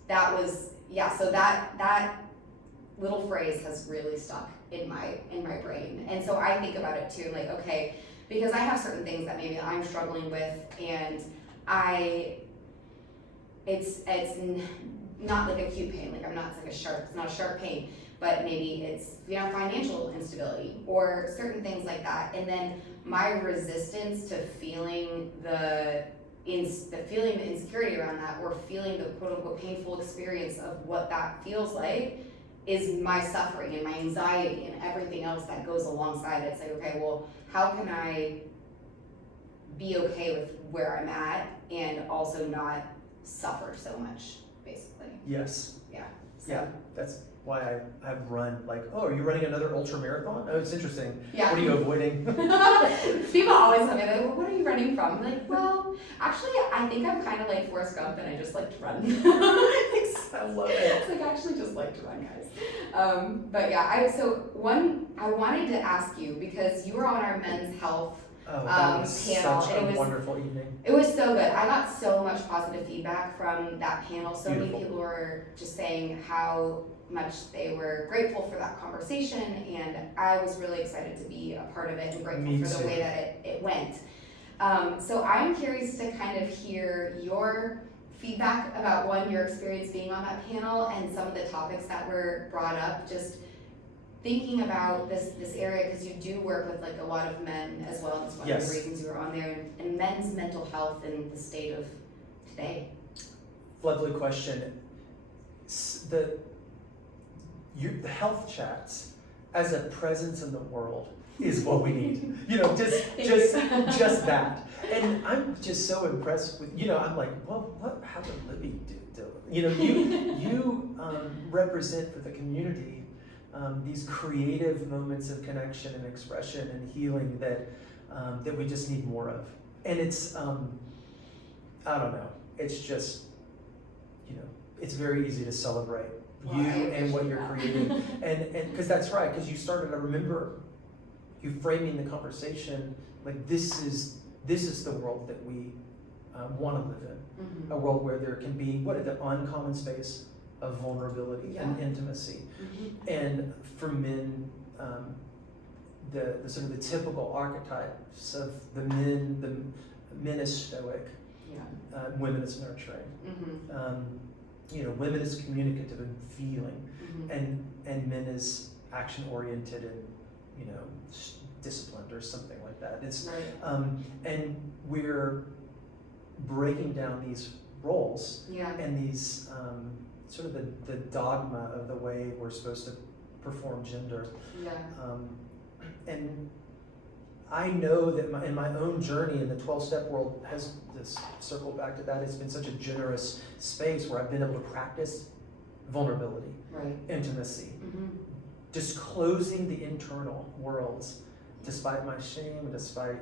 that was, so that little phrase has really stuck in my brain. And so I think about it too, like, okay, because I have certain things that maybe I'm struggling with, and it's not like acute pain, like it's not a sharp pain, but maybe it's financial instability or certain things like that. And then my resistance to feeling the insecurity around that, or feeling the quote unquote painful experience of what that feels like, is my suffering and my anxiety and everything else that goes alongside it. It's like, okay, well, how can I be okay with where I'm at and also not suffer so much, basically? Yes. Yeah. So. Yeah, that's why I've run, like, oh, are you running another ultra marathon? Oh, it's interesting. Yeah. What are you avoiding? People always tell me, like, well, what are you running from? I'm like, well, actually, I think I'm kind of like Forrest Gump, and I just like to run. I love it. It's like, I actually just like to run, guys. But yeah, I wanted to ask you, because you were on our men's health that was panel, such and a wonderful evening. It was so good. I got so much positive feedback from that panel. So Beautiful. many people were just saying how much they were grateful for that conversation, and I was really excited to be a part of it and grateful Me for the too. way that it went. So I'm curious to kind of hear your feedback about your experience being on that panel and some of the topics that were brought up, just thinking about this area, because you do work with like a lot of men as well. That's one of the reasons you were on there, and men's mental health in the state of today. Lovely question. The health chats as a presence in the world is what we need. Just that. And I'm just so impressed with, I'm like, well, how did Libby do? You represent for the community these creative moments of connection and expression and healing that we just need more of. And it's, I don't know, it's just, it's very easy to celebrate you and what you're creating. And because that's right, because you started, I remember you framing the conversation like this is the world that we want to live in. Mm-hmm. A world where there can be the uncommon space of vulnerability and intimacy. Mm-hmm. And for men, the sort of the typical archetypes of the men is stoic, women is nurturing. Mm-hmm. Women is communicative and feeling, Mm-hmm. and men is action oriented and disciplined or something like that. It's right. and we're breaking down these roles and these sort of the dogma of the way we're supposed to perform gender. Yeah. And I know that in my own journey in the 12-step world has this circle back to that. It's been such a generous space where I've been able to practice vulnerability, Right. intimacy, Mm-hmm. disclosing the internal worlds despite my shame and despite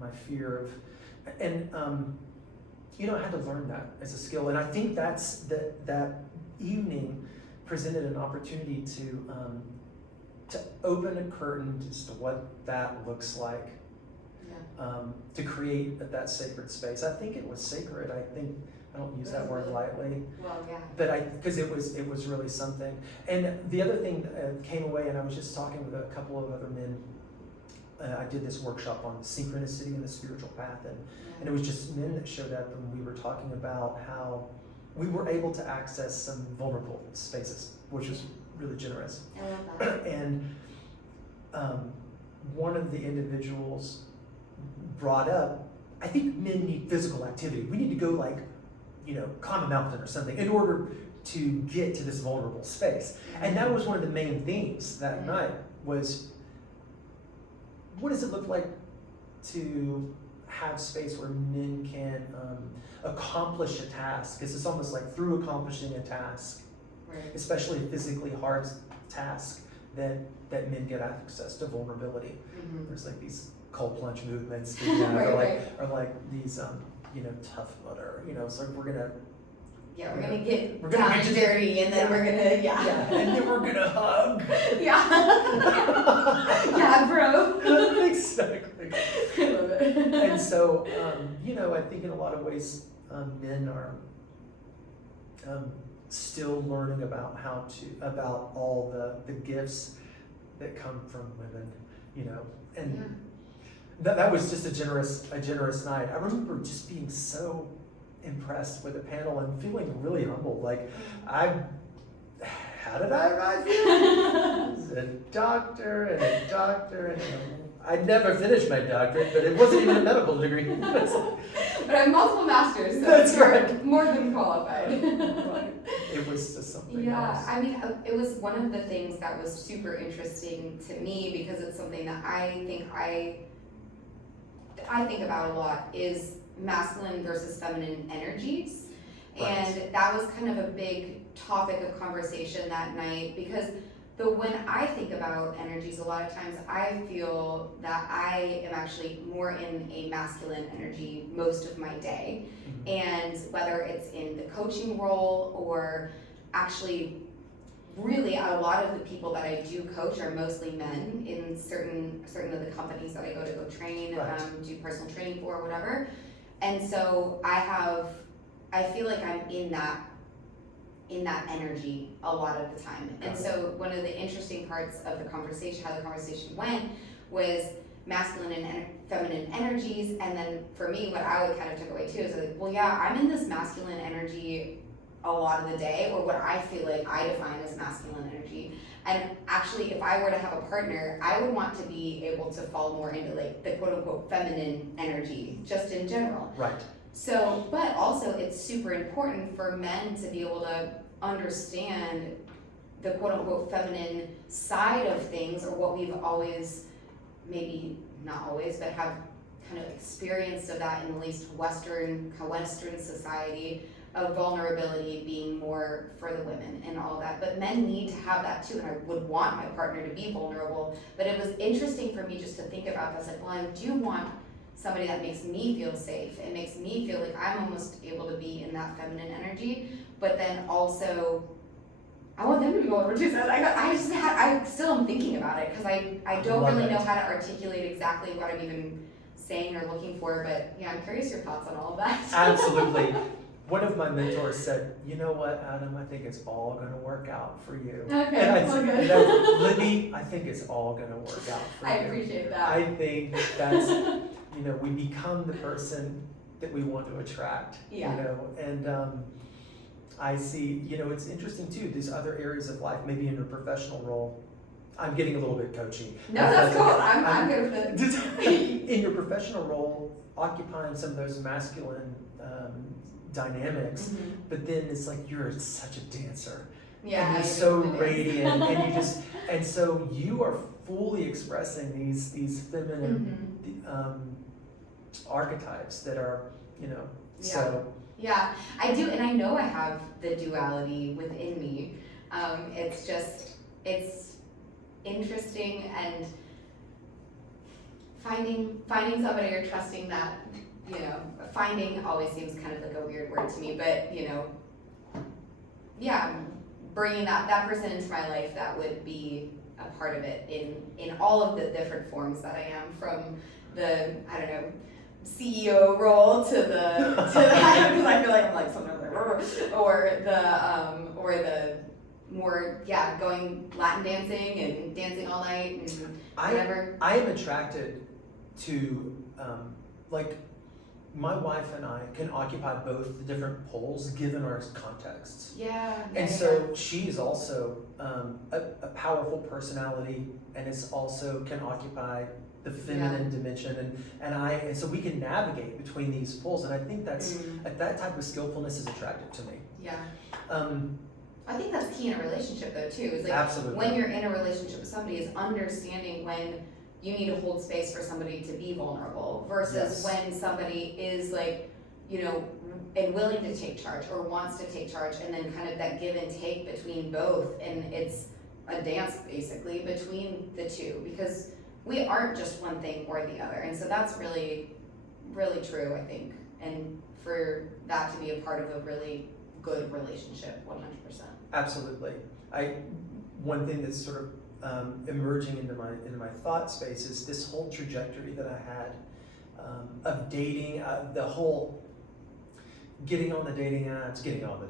my fear of, and I had to learn that as a skill. And I think that's that evening presented an opportunity to open a curtain as to what that looks like, to create that sacred space. I think it was sacred. I don't use that word lightly. Well, yeah. But because it was really something. And the other thing that came away, and I was just talking with a couple of other men. I did this workshop on synchronicity and the spiritual path, and it was just men that showed up, and we were talking about how we were able to access some vulnerable spaces, which was really generous. I love that. And one of the individuals brought up I think men need physical activity. We need to go like, climb a mountain or something in order to get to this vulnerable space. And that was one of the main themes that night was, what does it look like to have space where men can accomplish a task? Because it's almost like through accomplishing a task, Right. especially a physically hard task, that men get access to vulnerability. Mhm. There's like these cold plunge movements, that, or like these tough mudder. So we're gonna Yeah, we're gonna get We're gonna down get and to- dirty, and then we're gonna and then we're gonna hug. yeah, yeah, bro. Exactly. I love it. And so I think in a lot of ways men are still learning about about all the gifts that come from women, and that was just a generous night. I remember just being so impressed with the panel and feeling really humbled. Like, how did I arrive here? I was a doctor and I never finished my doctorate, but it wasn't even a medical degree. But I have multiple masters, so That's you're right. more than qualified. It was just something Yeah, else. I mean, it was one of the things that was super interesting to me because it's something that I think about a lot is masculine versus feminine energies. Right. And that was kind of a big topic of conversation that night because when I think about energies, a lot of times I feel that I am actually more in a masculine energy most of my day. Mhm. And whether it's in the coaching role or actually really a lot of the people that I do coach are mostly men in certain of the companies that I go train, Right. Do personal training for, whatever. And so I feel like I'm in that energy a lot of the time. And so one of the interesting parts of the conversation, how the conversation went, was masculine and feminine energies. And then for me, what I would kind of took away too is like, well, yeah, I'm in this masculine energy a lot of the day, or what I feel like I define as masculine energy. And actually, if I were to have a partner, I would want to be able to fall more into like the quote unquote feminine energy, just in general. Right. So, but also it's super important for men to be able to understand the quote unquote feminine side of things, or what we've always, maybe not always, but have kind of experienced of that in at least Western society, of vulnerability being more for the women and all that. But men need to have that too, and I would want my partner to be vulnerable. But it was interesting for me just to think about this, like, well, I do want somebody that makes me feel safe and makes me feel like I'm almost able to be in that feminine energy, but then also I want them to be vulnerable too. So I still am thinking about it because I don't Love really it. know how to articulate exactly what I'm even saying or looking for, but yeah, I'm curious your thoughts on all of that. Absolutely. One of my mentors said, "You know what, Adam? I think it's all going to work out for you." Okay, And I well, said, good. Libby, I think it's all going to work out for I you. appreciate that. I think that's, we become the person that we want to attract. Yeah. And I see, it's interesting too, these other areas of life, maybe in your professional role. I'm getting a little bit coachy. No, that's cool. I'm good with it. In your professional role, occupying some of those masculine dynamics, Mhm. but then it's like you're such a dancer. Yeah. And you're so radiant, and so you are fully expressing these feminine archetypes that are, so. Yeah, I do, and I know I have the duality within me. It's interesting, and finding somebody or trusting that, finding always seems kind of like a weird word to me, but yeah, bringing that person into my life that would be a part of it in all of the different forms that I am, from the, I don't know, CEO role to the because I feel like I'm like something like or the more going Latin dancing and dancing all night and whatever. I am attracted to my wife and I can occupy both the different poles given our contexts. And so she is also a powerful personality, and is also can occupy the feminine dimension, and so we can navigate between these poles, and I think that's that type of skillfulness is attractive to me. Yeah. I think that's key in a relationship though too. Is like absolutely. When you're in a relationship with somebody, is understanding when you need to hold space for somebody to be vulnerable versus when somebody is like, you know, and willing to take charge or wants to take charge, and then kind of that give and take between both, and it's a dance basically between the two, because we aren't just one thing or the other, and so that's really, really true, I think, and for that to be a part of a really good relationship, 100%. Absolutely. One thing that's sort of emerging into my thought space is this whole trajectory that I had of dating, the whole getting on the dating apps, getting on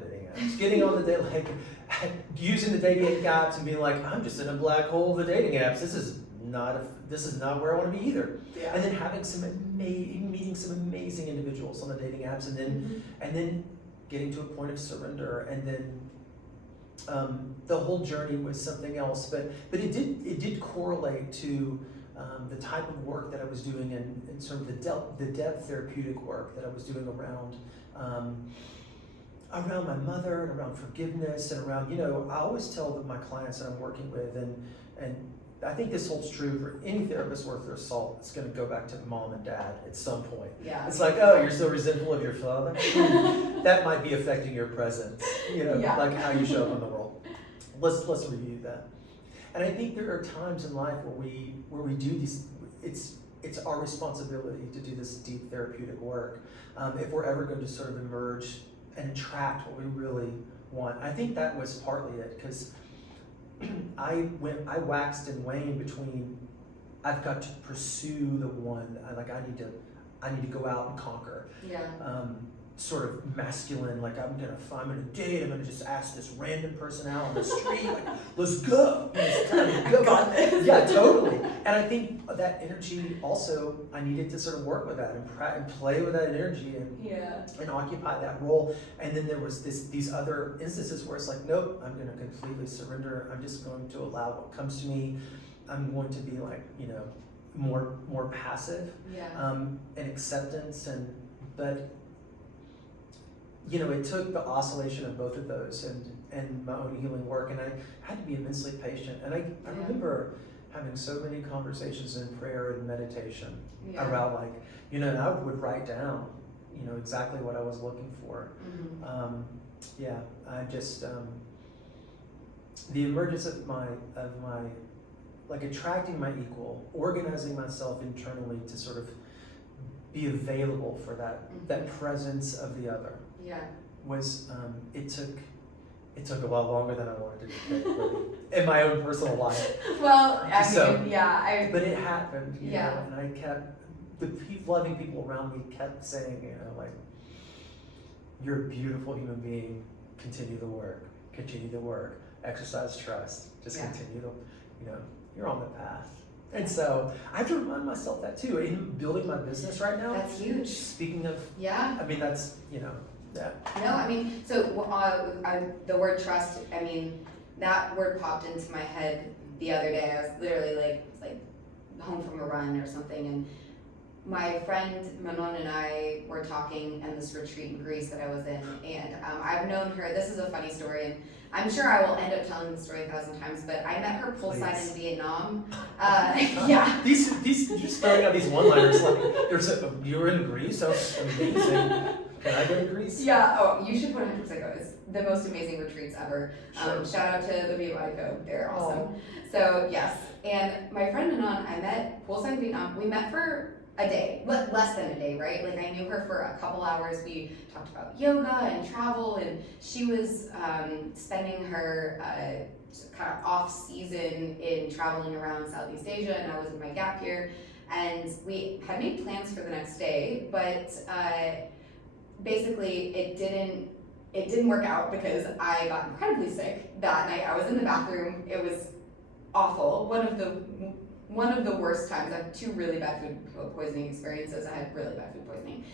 using the dating apps and being like, I'm just in a black hole of the dating apps. This is not where I want to be either. Yeah. And then meeting some amazing individuals on the dating apps, and then getting to a point of surrender, and then the whole journey was something else. But it did correlate to the type of work that I was doing, and sort of the depth therapeutic work that I was doing around my mother, and around forgiveness, and around, you know, I always tell my clients that I'm working with, and I think this holds true for any therapist worth their salt. It's going to go back to mom and dad at some point. Yeah. It's like, oh, you're so resentful of your father. That might be affecting your present, you know, like how you show up in the world. Let's review that. And I think there are times in life where we do these. It's our responsibility to do this deep therapeutic work if we're ever going to sort of emerge and attract what we really want. I think that was partly it, because I waxed and waned between I've got to pursue the one, I need to go out and conquer. Yeah. Sort of masculine, like I'm gonna date, I'm gonna just ask this random person out on the street, like, let's go. It's time to go. Got this. Yeah, totally. And I think that energy also, I needed to sort of work with that and play with that energy and occupy that role. And then there was these other instances where it's like, nope, I'm gonna completely surrender. I'm just going to allow what comes to me. I'm going to be like, you know, more passive, and acceptance, but you know, it took the oscillation of both of those and my own healing work, and I had to be immensely patient. And I remember having so many conversations in prayer and meditation around, like, you know, and I would write down, you know, exactly what I was looking for. I just the emergence of my like attracting my equal, organizing myself internally to sort of be available for that presence of the other. Yeah, was it took a lot longer than I wanted to do, really, in my own personal life. Well, but it happened, you know, and I kept loving people around me kept saying, you know, like, you're a beautiful human being. Continue the work, exercise trust, just continue to, you know, you're on the path. And so I have to remind myself that too. In building my business right now. That's huge. Speaking of, I mean, that's, you know, No, I mean, so the word trust, I mean, that word popped into my head the other day. I was literally like home from a run or something, and my friend Manon and I were talking in this retreat in Greece that I was in, and I've known her. This is a funny story, and I'm sure I will end up telling the story 1,000 times, but I met her poolside in Vietnam. These you're just throwing out these one-liners like you were in Greece, so amazing. Can I go to Greece? Yeah. Oh, you should 100% go. It's the most amazing retreats ever. Sure. Shout out to Libby and Adam. They're awesome. So yes, and my friend Manon, I met poolside in Vietnam. We met for a day, less than a day, right? Like I knew her for a couple hours. We talked about yoga and travel, and she was spending her kind of off season in traveling around Southeast Asia, and I was in my gap year, and we had made plans for the next day, but basically it didn't work out because I got incredibly sick that night. I was in the bathroom. It was awful. One of the worst times. I had 2 really bad food poisoning experiences. I had really bad food poisoning.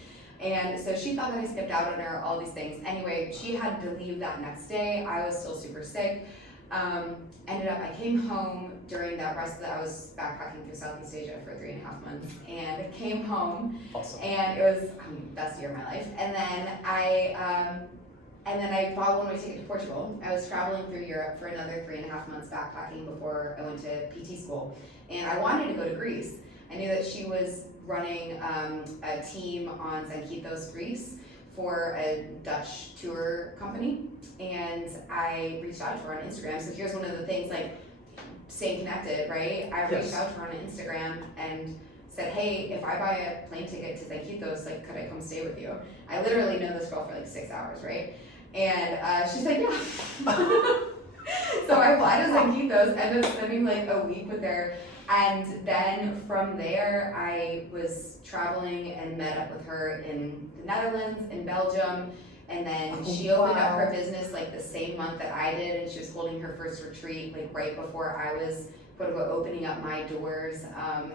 And so she thought that I skipped out on her, all these things. Anyway, she had to leave that next day. I was still super sick. I came home during that rest that I was backpacking through Southeast Asia for 3.5 months, and I came home, Awesome. and it was, best year of my life. And then I bought a one-way ticket to Portugal. I was traveling through Europe for another 3.5 months backpacking before I went to PT school, and I wanted to go to Greece. I knew that she was running a team on Zakynthos, Greece, for a Dutch tour company, and I reached out to her on Instagram. So here's one of the things, like, staying connected, right? I reached out to her on Instagram and said, hey, if I buy a plane ticket to Zakynthos, like, could I come stay with you? I literally know this girl for like 6 hours, right? And she said, yeah. So I fly to Zakynthos, ended up spending like a week with her. And then from there, I was traveling and met up with her in the Netherlands, in Belgium, and then she opened up her business like the same month that I did, and she was holding her first retreat like right before I was quote unquote opening up my doors.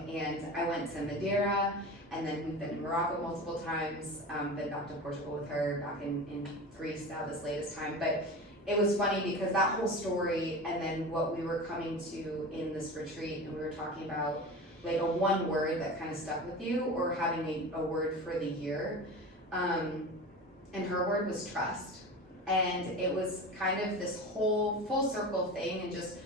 And I went to Madeira, and then we've been to Morocco multiple times, been back to Portugal with her, back in Greece now this latest time. But it was funny because that whole story and then what we were coming to in this retreat, and we were talking about like a one word that kind of stuck with you, or having a word for the year. And her word was trust. And it was kind of this whole full circle thing, and just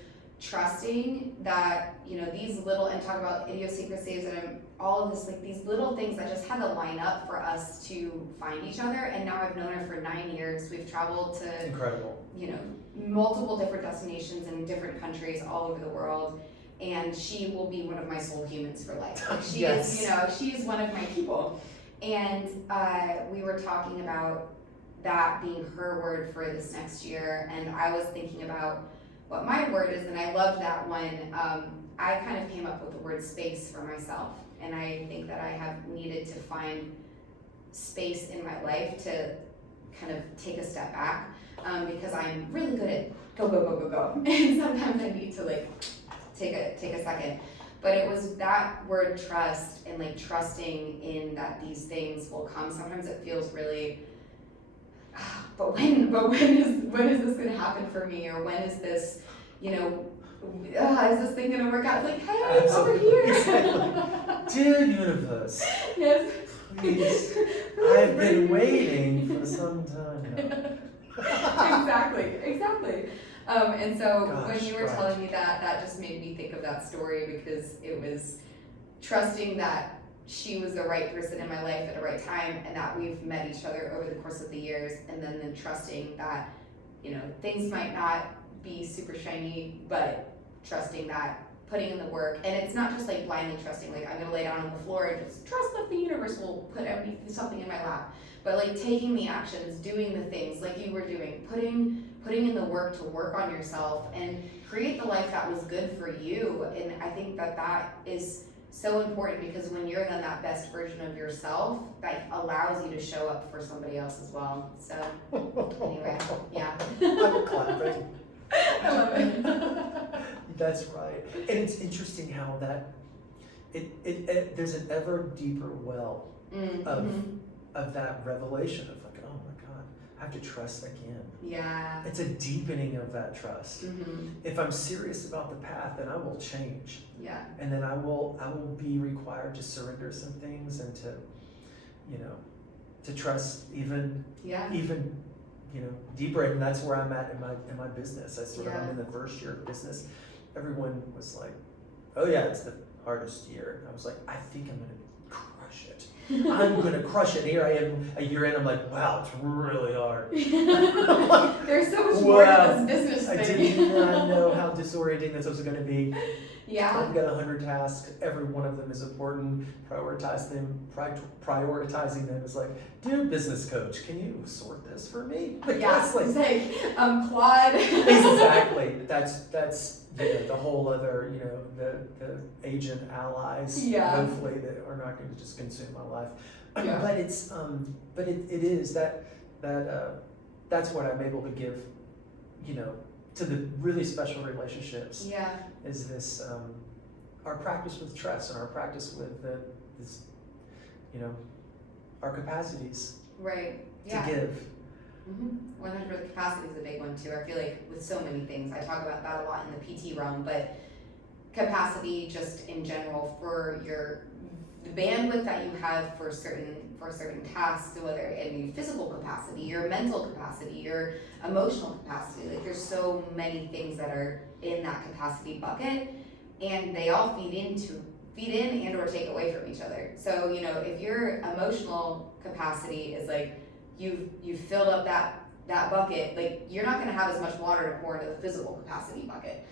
trusting that, you know, these little, and talk about idiosyncrasies and all of this, like these little things that just had to line up for us to find each other. And now I've known her for 9 years. We've traveled to Incredible. You know, multiple different destinations in different countries all over the world. And she will be one of my soul humans for life. Like she is, you know, she is one of my people. And we were talking about that being her word for this next year. And I was thinking about what my word is, and I loved that one. I kind of came up with the word space for myself. And I think that I have needed to find space in my life to kind of take a step back, because I'm really good at go, go, go, go, go. And sometimes I need to like take a second. But it was that word trust, and like trusting in that these things will come. Sometimes it feels really, but when is this gonna happen for me? Or when is this, you know, is this thing gonna work out? It's like, hey, Absolutely. over here. Exactly. Dear universe, Yes. please, I've been waiting for some time now. Exactly. And so when Gosh, you were telling me that just made me think of that story, because it was trusting that she was the right person in my life at the right time, and that we've met each other over the course of the years, and then trusting that, you know, things might not be super shiny, but trusting that, putting in the work. And it's not just like blindly trusting, like I'm gonna lay down on the floor and just trust that the universe will put something in my lap, but like taking the actions, doing the things like you were doing, putting in the work to work on yourself and create the life that was good for you. And I think that is so important, because when you're then that best version of yourself, that allows you to show up for somebody else as well. So anyway, yeah. I'm clapping. I love it. That's right. And it's interesting how that it there's an ever deeper well of that revelation of like, oh my God, I have to trust again. Yeah. It's a deepening of that trust. If I'm serious about the path, then I will change. Yeah. And then I will be required to surrender some things, and to, you know, to trust even you know, deeper. And that's where I'm at in my business. I'm in the first year of business. Everyone was like, oh yeah, it's the hardest year. I was like, I think I'm gonna crush it. I'm gonna crush it. And here I am a year in, I'm like, wow, it's really hard. There's so much more to this business I thing. did not know how disorienting this was gonna be. Yeah. I've got 100 tasks. Every one of them is important. Prioritizing them is like, dear business coach, can you sort this for me? Yeah. It's like, Claude. exactly. That's you know, the whole other, you know, the agent allies. Yeah. Hopefully that are not going to just consume my life. Yeah. But it's but it is that's what I'm able to give, you know, to the really special relationships. Yeah. Is this our practice with trust, and our practice with this, you know, our capacities Right. to Yeah. give. 100% capacity is a big one too. I feel like with so many things, I talk about that a lot in the PT realm, but capacity just in general for the bandwidth that you have for certain tasks, whether it be physical capacity, your mental capacity, your emotional capacity. Like there's so many things that are in that capacity bucket, and they all feed in and or take away from each other. So, you know, if your emotional capacity is like you've filled up that bucket, like you're not gonna have as much water to pour into the physical capacity bucket,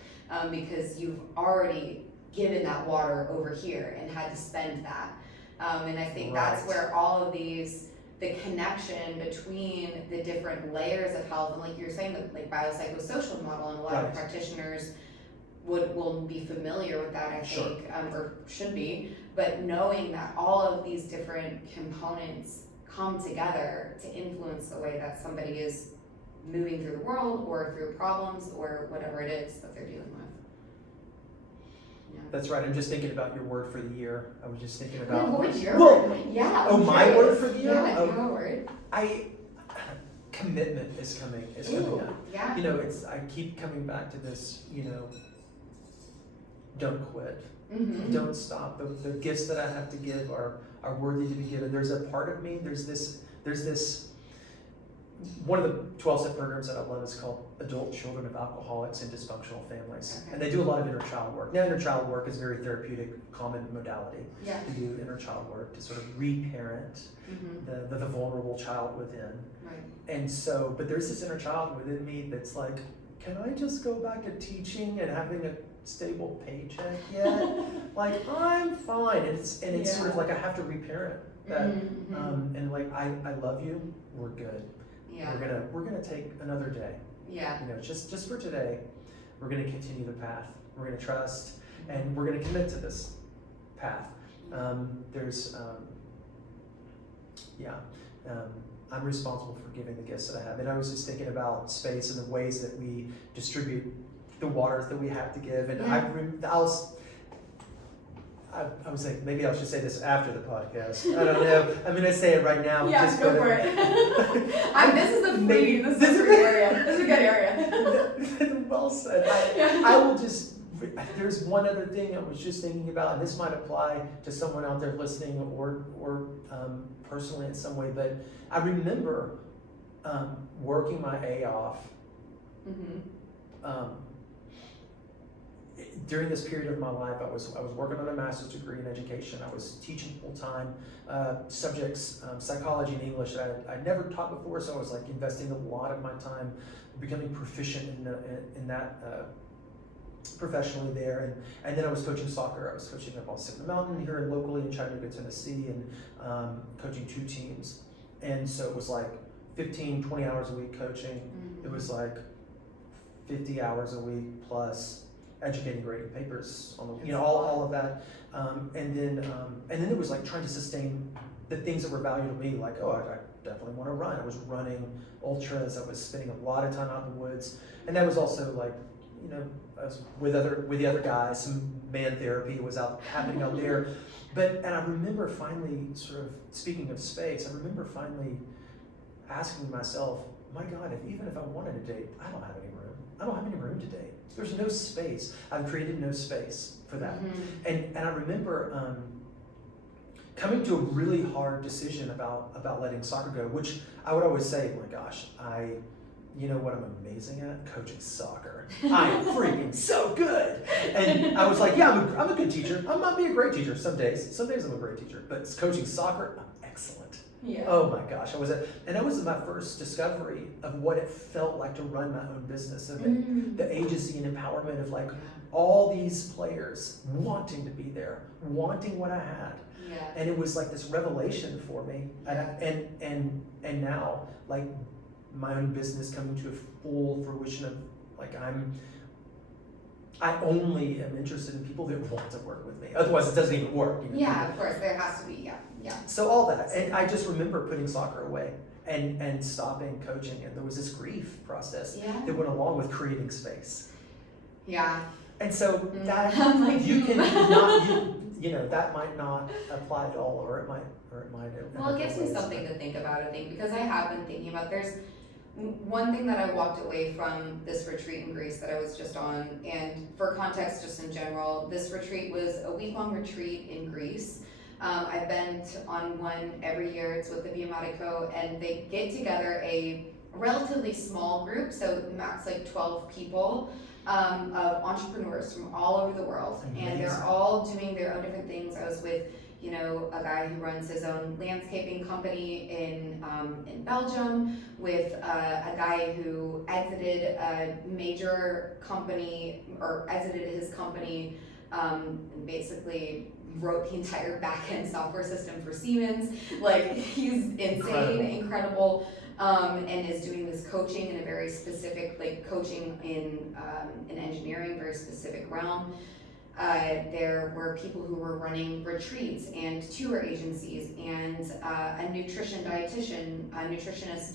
because you've already given that water over here and had to spend that. And I think that's where all of the connection between the different layers of health, and like you're saying, the like biopsychosocial model, and a lot of practitioners will be familiar with that, I think, or should be, but knowing that all of these different components come together to influence the way that somebody is moving through the world or through problems or whatever it is that they're dealing with. Yeah. That's right. I'm just thinking about your word for the year. I was just thinking about. What was your word? Yeah. Oh, my word for the year? Yeah, your word. Commitment is coming up. Yeah. You know, I keep coming back to this, you know, don't quit. Don't stop. The gifts that I have to give are worthy to be given. There's a part of me, there's this, one of the 12-step programs that I love is called Adult Children of Alcoholics and Dysfunctional Families. Okay. And they do a lot of inner child work. Now, inner child work is a very therapeutic, common modality. Yeah. To do inner child work, to sort of reparent the vulnerable child within. Right. And so, but there's this inner child within me that's like, can I just go back to teaching and having a stable paycheck yet? Like, I'm fine. And it's sort of like I have to reparent that. And like, I love you. We're good. Yeah. We're gonna take another day. Yeah. You know, just for today, we're gonna continue the path. We're gonna trust, and we're gonna commit to this path. I'm responsible for giving the gifts that I have. And I was just thinking about space and the ways that we distribute the waters that we have to give. And I was like, maybe I should say this after the podcast. I don't know. I'm going to say it right now. Yeah, just go for it. This is a free area. This is a good area. Well said. I will just, there's one other thing I was just thinking about, and this might apply to someone out there listening or personally in some way, but I remember working my A off during this period of my life. I was working on a master's degree in education. I was teaching full-time subjects, psychology and English that I'd never taught before, so I was like investing a lot of my time becoming proficient in that professionally there. And then I was coaching soccer. I was coaching up on Signal Mountain here locally in Chattanooga, Tennessee, and coaching 2 teams. And so it was like 15, 20 hours a week coaching. It was like 50 hours a week plus educating, grading papers on the, all of that. And then it was like trying to sustain the things that were valuable to me, like, I definitely want to run. I was running ultras. I was spending a lot of time out in the woods. And that was also like, I was with the other guys, some man therapy was happening out there. And I remember finally, sort of speaking of space, I remember finally asking myself, my God, even if I wanted to date, I don't have any room. I don't have any room to date. There's no space. I've created no space for that. And I remember coming to a really hard decision about letting soccer go, which I would always say, my gosh, you know what I'm amazing at? Coaching soccer. I'm freaking so good. And I was like, yeah, I'm a good teacher. I might be a great teacher some days. Some days I'm a great teacher. But coaching soccer, I'm excellent. Yeah. Oh my gosh, and that was my first discovery of what it felt like to run my own business, of the agency and empowerment of like all these players wanting to be there, wanting what I had. Yeah. And it was like this revelation for me. And now, like, my own business coming to a full fruition of like I only am interested in people that want to work with me. Otherwise, it doesn't even work. Yeah, of course, there has to be. Yeah. So all that, and I just remember putting soccer away and stopping coaching, and there was this grief process that went along with creating space. Yeah. And so that you can not that might not apply at all, or it might. Well, it gives me something to think about. I think because I have been thinking about one thing that I walked away from this retreat in Greece that I was just on, and for context just in general, this retreat was a week-long retreat in Greece. I've been on one every year. It's with Libby and Adam, and they get together a relatively small group, so max like 12 people, of entrepreneurs from all over the world. Amazing. And they're all doing their own different things. I was with, you know, a guy who runs his own landscaping company in Belgium, with a guy who exited a major company, or exited his company, and basically wrote the entire back-end software system for Siemens. Like, he's insane, incredible, and is doing this coaching in a very specific, like coaching in engineering, very specific realm. There were people who were running retreats and tour agencies, and a nutritionist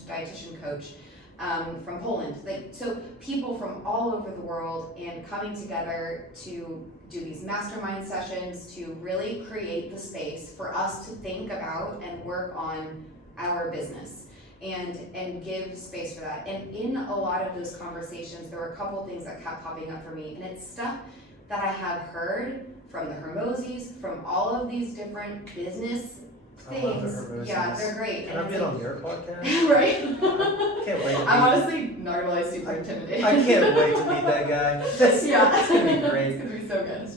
dietitian coach from Poland. Like, so people from all over the world, and coming together to do these mastermind sessions to really create the space for us to think about and work on our business and give space for that. And in a lot of those conversations, there were a couple things that kept popping up for me, and it's stuff that I have heard from the Hermosis, from all of these different business things. I love the Hermosis. Yeah, they're great. Can I be on your podcast? Right. Can't wait. I'm honestly not really super intimidated. I can't wait to meet that guy. Yeah. It's gonna be great. It's gonna be so good.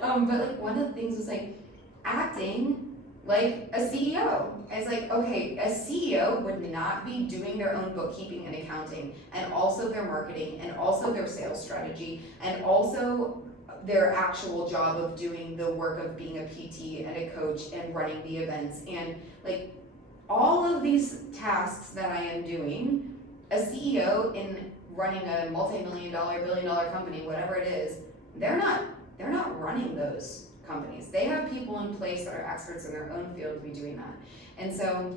But like one of the things was like acting like a CEO. I was like, okay, a CEO would not be doing their own bookkeeping and accounting, and also their marketing, and also their sales strategy, and also their actual job of doing the work of being a PT and a coach and running the events. And like all of these tasks that I am doing, a CEO in running a multi-million-dollar, billion-dollar company, whatever it is, they're not running those companies. They have people in place that are experts in their own field to be doing that. And so,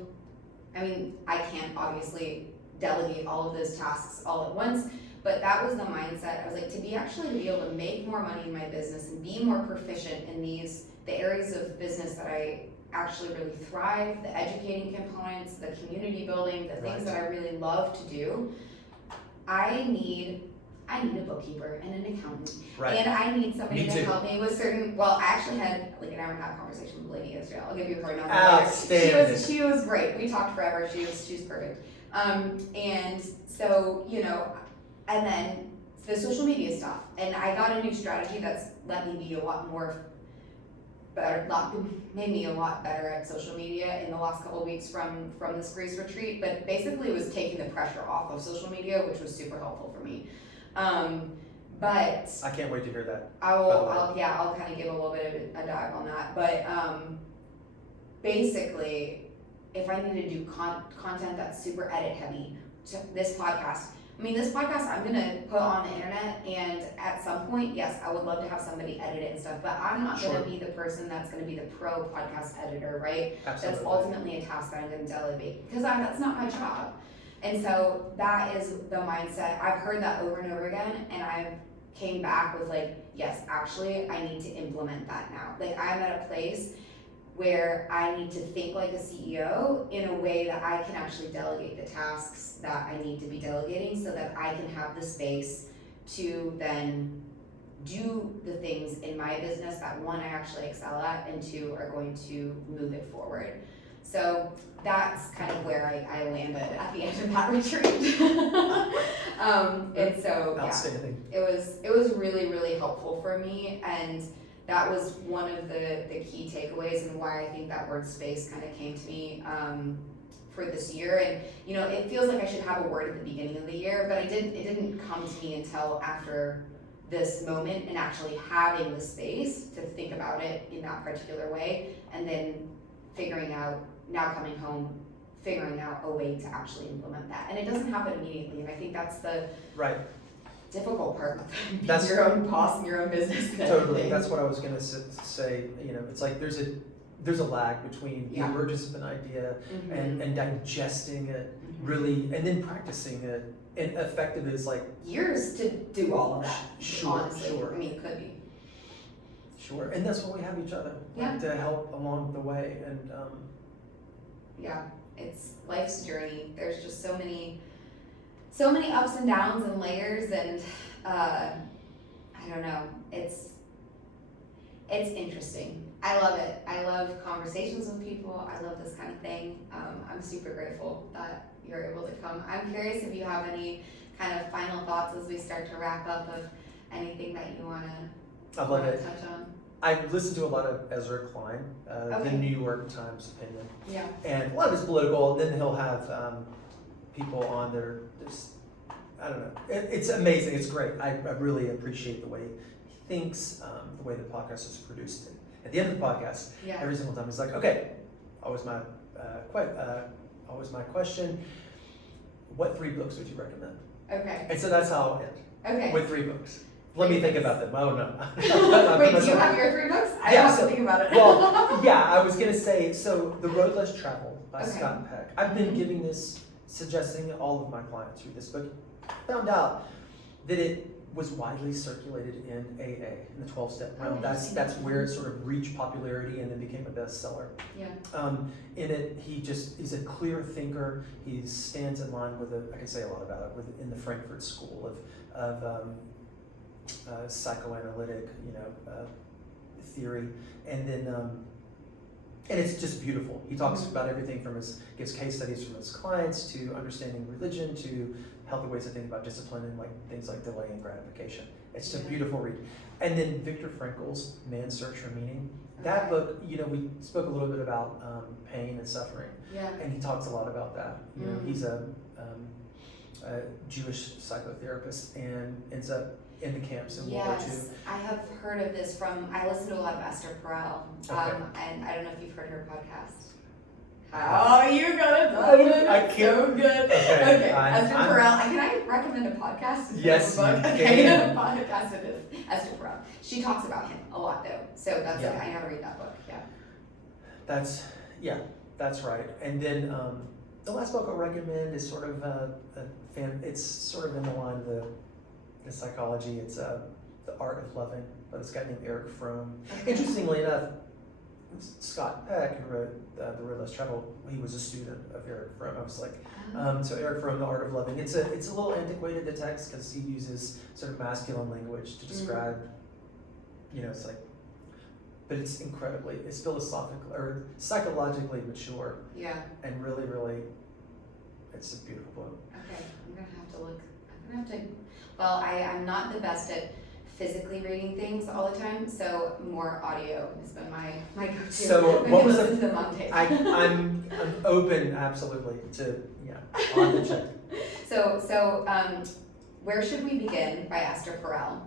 I mean, I can't obviously delegate all of those tasks all at once, but that was the mindset. I was like, to be able to make more money in my business and be more proficient in the areas of business that I actually really thrive, the educating components, the community building, the things that I really love to do, I need a bookkeeper and an accountant. Right. And I need somebody to help me with certain, well, I actually had like an hour and a half conversation with Libby yesterday. I'll give you her number. Outstanding. She was great. We talked forever. She was perfect. And so, you know, and then the social media stuff. And I got a new strategy that's let me be a lot more better, made me a lot better at social media in the last couple of weeks from this Greece retreat. But basically it was taking the pressure off of social media, which was super helpful for me. But I can't wait to hear that. I'll kind of give a little bit of a dive on that. But basically, if I need to do content that's super edit heavy, this podcast I'm gonna put on the internet, and at some point, yes, I would love to have somebody edit it and stuff, but I'm not gonna be the person that's gonna be the pro podcast editor, right? Absolutely. That's ultimately a task that I'm gonna delegate, because that's not my job. And so that is the mindset. I've heard that over and over again, and I've came back with like, yes, actually, I need to implement that now. Like, I'm at a place where I need to think like a CEO in a way that I can actually delegate the tasks that I need to be delegating, so that I can have the space to then do the things in my business that, one, I actually excel at, and two, are going to move it forward. So that's kind of where I landed at the end of that retreat. And so, outstanding. Yeah, it was really, really helpful for me, and that was one of the key takeaways, and why I think that word space kind of came to me for this year. And you know, it feels like I should have a word at the beginning of the year, but it didn't come to me until after this moment, and actually having the space to think about it in that particular way, and then coming home, figuring out a way to actually implement that. And it doesn't happen immediately, and I think that's the difficult part of being your own boss in your own business. Totally, that's what I was gonna say. You know, it's like there's a lag between the emergence of an idea and digesting it really, and then practicing it. And effective is like years to do all of that. Sure. I mean, it could be. Sure, and that's why we have each other, like, to help along the way. And yeah, it's life's journey. There's just so many so many ups and downs and layers, and I don't know, it's interesting. I love it. I love conversations with people. I love this kind of thing. I'm super grateful that you're able to come. I'm curious if you have any kind of final thoughts as we start to wrap up of anything that you want to touch on. I've listened to a lot of Ezra Klein, Okay. the New York Times opinion, Yeah. and a lot of it's political. Then he'll have people on there. I don't know. It's amazing. It's great. I really appreciate the way he thinks, the way the podcast is produced. At the end of the podcast, Yeah. every single time he's like, "Okay, always my question. What 3 books would you recommend?" Okay. And so that's how I'll end. Okay. With 3 books. Let me think about them. Oh no. Wait, do you have your 3 books? I Yeah, have so- to think about it. Well, yeah, I was gonna say, so The Road Less Traveled by Okay. Scott Peck. I've been suggesting all of my clients read this book. Found out that it was widely circulated in AA, in the 12-step realm. That's where it sort of reached popularity and then became a bestseller. Yeah. In it, he's a clear thinker. He stands in line with I can say a lot about it, in the Frankfurt School of psychoanalytic, theory, and then and it's just beautiful. He talks about everything from gives case studies from his clients to understanding religion to healthy ways to think about discipline and things like delaying gratification. It's just a beautiful read. And then Viktor Frankl's Man's Search for Meaning. That book, we spoke a little bit about pain and suffering, Yeah. and he talks a lot about that. He's a Jewish psychotherapist and ends up in the camps in World War II. Yes, I have heard of this I listen to a lot of Esther Perel, and I don't know if you've heard her podcast. Oh, you got it. I can't. So good. Okay, Esther I'm- Perel. Can I recommend a podcast? instead Yes, of a book? you Okay, can. a podcast it is. Esther Perel. She talks about him a lot though, so that's Yeah. I gotta read that book. Yeah. That's right. And then the last book I'll recommend is sort of it's sort of in the line of the psychology. It's The Art of Loving by this guy named Eric Fromm. Okay. Interestingly enough, Scott Peck, who wrote The Road Less Traveled, he was a student of Eric Fromm. I was like, so Eric Fromm, The Art of Loving. It's a little antiquated, the text, because he uses sort of masculine language to describe, it's like, but it's philosophical or psychologically mature, Yeah. and really, really, it's a beautiful book. Okay, I'm gonna have to look. Well, I'm not the best at physically reading things all the time, so more audio has been my go-to. So what was listen to them on tape. I'm open absolutely to on the check. So Where Should We Begin by Esther Perel.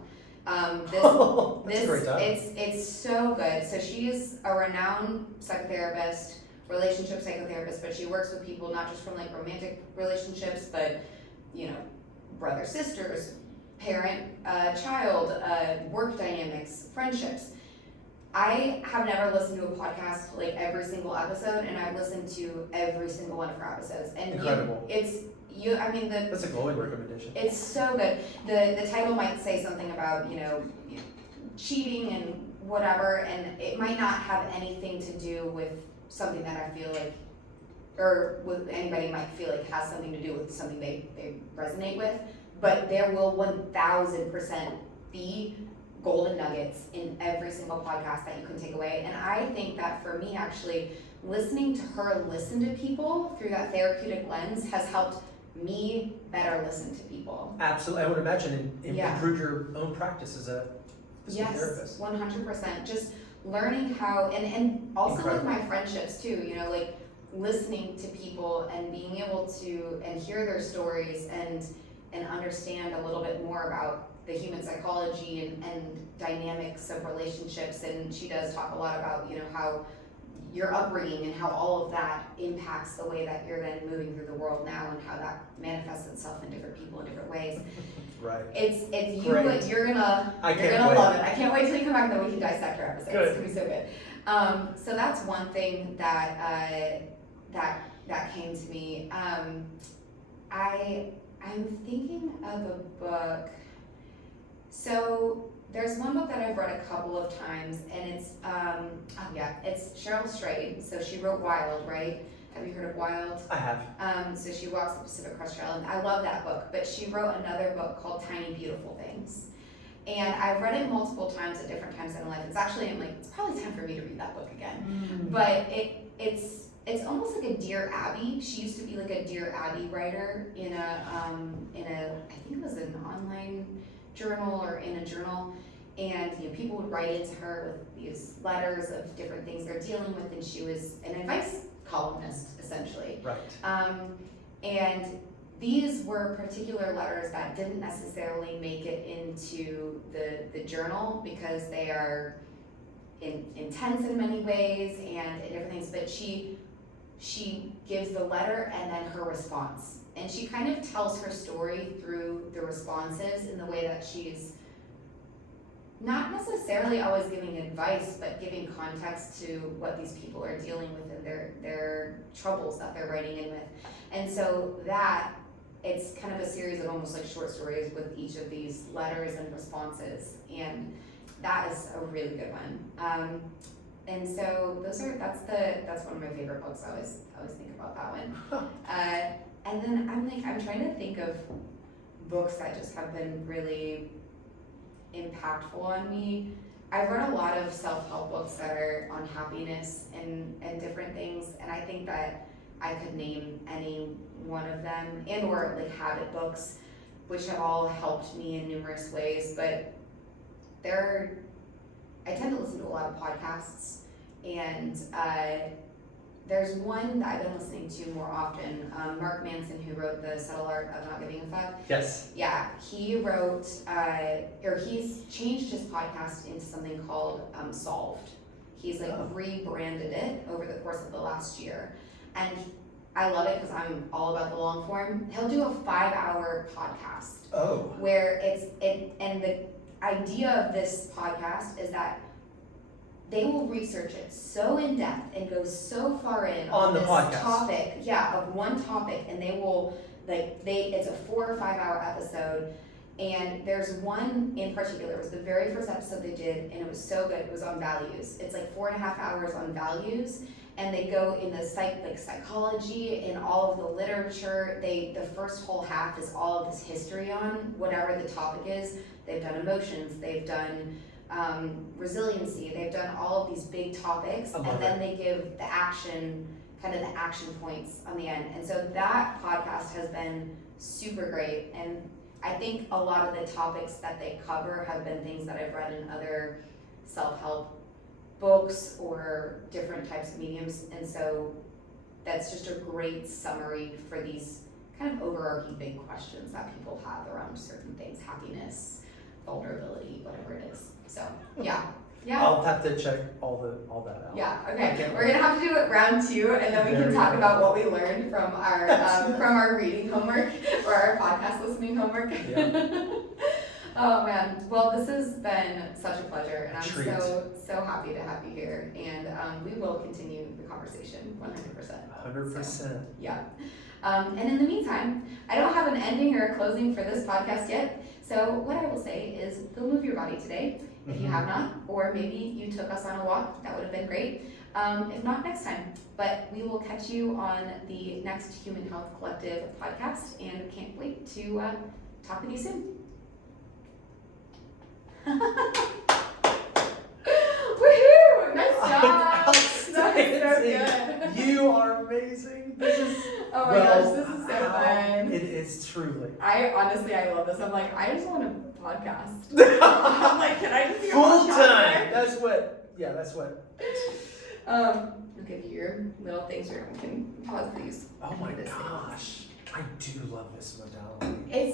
That's a great title. It's so good. So she is a renowned psychotherapist, relationship psychotherapist, but she works with people not just from romantic relationships, but brother, sisters, parent, child, work dynamics, friendships. I have never listened to a podcast every single episode, and I've listened to every single one of her episodes. And Incredible. That's a glowing recommendation. It's so good. The title might say something about, cheating and whatever, and it might not have anything to do with something that I feel or with anybody might feel has something to do with something they resonate with, but there will 1000% be golden nuggets in every single podcast that you can take away. And I think that for me, actually, listening to her listen to people through that therapeutic lens has helped me better listen to people. Absolutely. I would imagine improve your own practice as a physical Yes, therapist. 100%. Just learning how, and also Incredible. with my friendships too, listening to people and being able to and hear their stories and understand a little bit more about the human psychology and dynamics of relationships. And she does talk a lot about how your upbringing and how all of that impacts the way that you're then moving through the world now, and how that manifests itself in different people in different ways. Right. It's Great. you're gonna I can't gonna wait. love it. I can't wait till you come back and then we can dissect our episodes. Good. It's gonna be so good. So that's one thing that came to me. I'm thinking of a book. So there's one book that I've read a couple of times, and it's it's Cheryl Strayed. So she wrote Wild, right? Have you heard of Wild? I have. So she walks the Pacific Crest Trail, and I love that book, but she wrote another book called Tiny Beautiful Things. And I've read it multiple times at different times in my life. It's actually, I'm like, it's probably time for me to read that book again. But it's almost like a Dear Abby. She used to be like a Dear Abby writer in a I think it was an online journal or in a journal. And people would write into her with these letters of different things they're dealing with, and she was an advice columnist essentially. Right. And these were particular letters that didn't necessarily make it into the journal because they are intense in many ways and different things, but she gives the letter and then her response. And she kind of tells her story through the responses in the way that she's not necessarily always giving advice, but giving context to what these people are dealing with and their troubles that they're writing in with. And so that, it's kind of a series of almost like short stories with each of these letters and responses. And that is a really good one. And so that's one of my favorite books. I always think about that one. And then I'm trying to think of books that just have been really impactful on me. I've read a lot of self-help books that are on happiness and different things, and I think that I could name any one of them, and or like habit books, which have all helped me in numerous ways. But I tend to listen to a lot of podcasts, and there's one that I've been listening to more often. Mark Manson, who wrote The Subtle Art of Not Giving a Fuck. Yes. Yeah, he wrote, or he's changed his podcast into something called Solved. He's like rebranded it over the course of the last year. And I love it because I'm all about the long form. He'll do a 5-hour podcast. Oh. Where and the idea of this podcast is that they will research it so in depth and go so far in on the this podcast. topic, of one topic, and they will it's a 4 or 5 hour episode. And there's one in particular, it was the very first episode they did, and it was so good. It was on values. It's like 4.5 hours on values, and they go in the psychology, in all of the literature. The first whole half is all of this history on whatever the topic is. They've done emotions, they've done resiliency, they've done all of these big topics, and then they give the action points on the end. And so that podcast has been super great, and I think a lot of the topics that they cover have been things that I've read in other self-help books or different types of mediums, and so that's just a great summary for these kind of overarching big questions that people have around certain things, happiness, vulnerability, whatever it is. So yeah. I'll have to check all that out. Yeah, okay. We're gonna have to do it round 2, and then we can talk about what we learned from our reading homework or our podcast listening homework. Yeah. Oh man, well, this has been such a pleasure, and I'm so happy to have you here, and we will continue the conversation 100%. 100%. So, yeah. And in the meantime, I don't have an ending or a closing for this podcast yet, so what I will say is go move your body today, if you have not, or maybe you took us on a walk, that would have been great. If not, next time. But we will catch you on the next Human Health Collective podcast, and can't wait to talk with you soon. Woohoo! Nice job! That is so good. You are amazing. This is gosh, this is so fun. It is truly. I love this. I'm like, I just want a podcast. I'm like, can I just be a full podcast? time? That's what. Look at your little things here. We can pause these. Oh my gosh. I do love this modality. It's so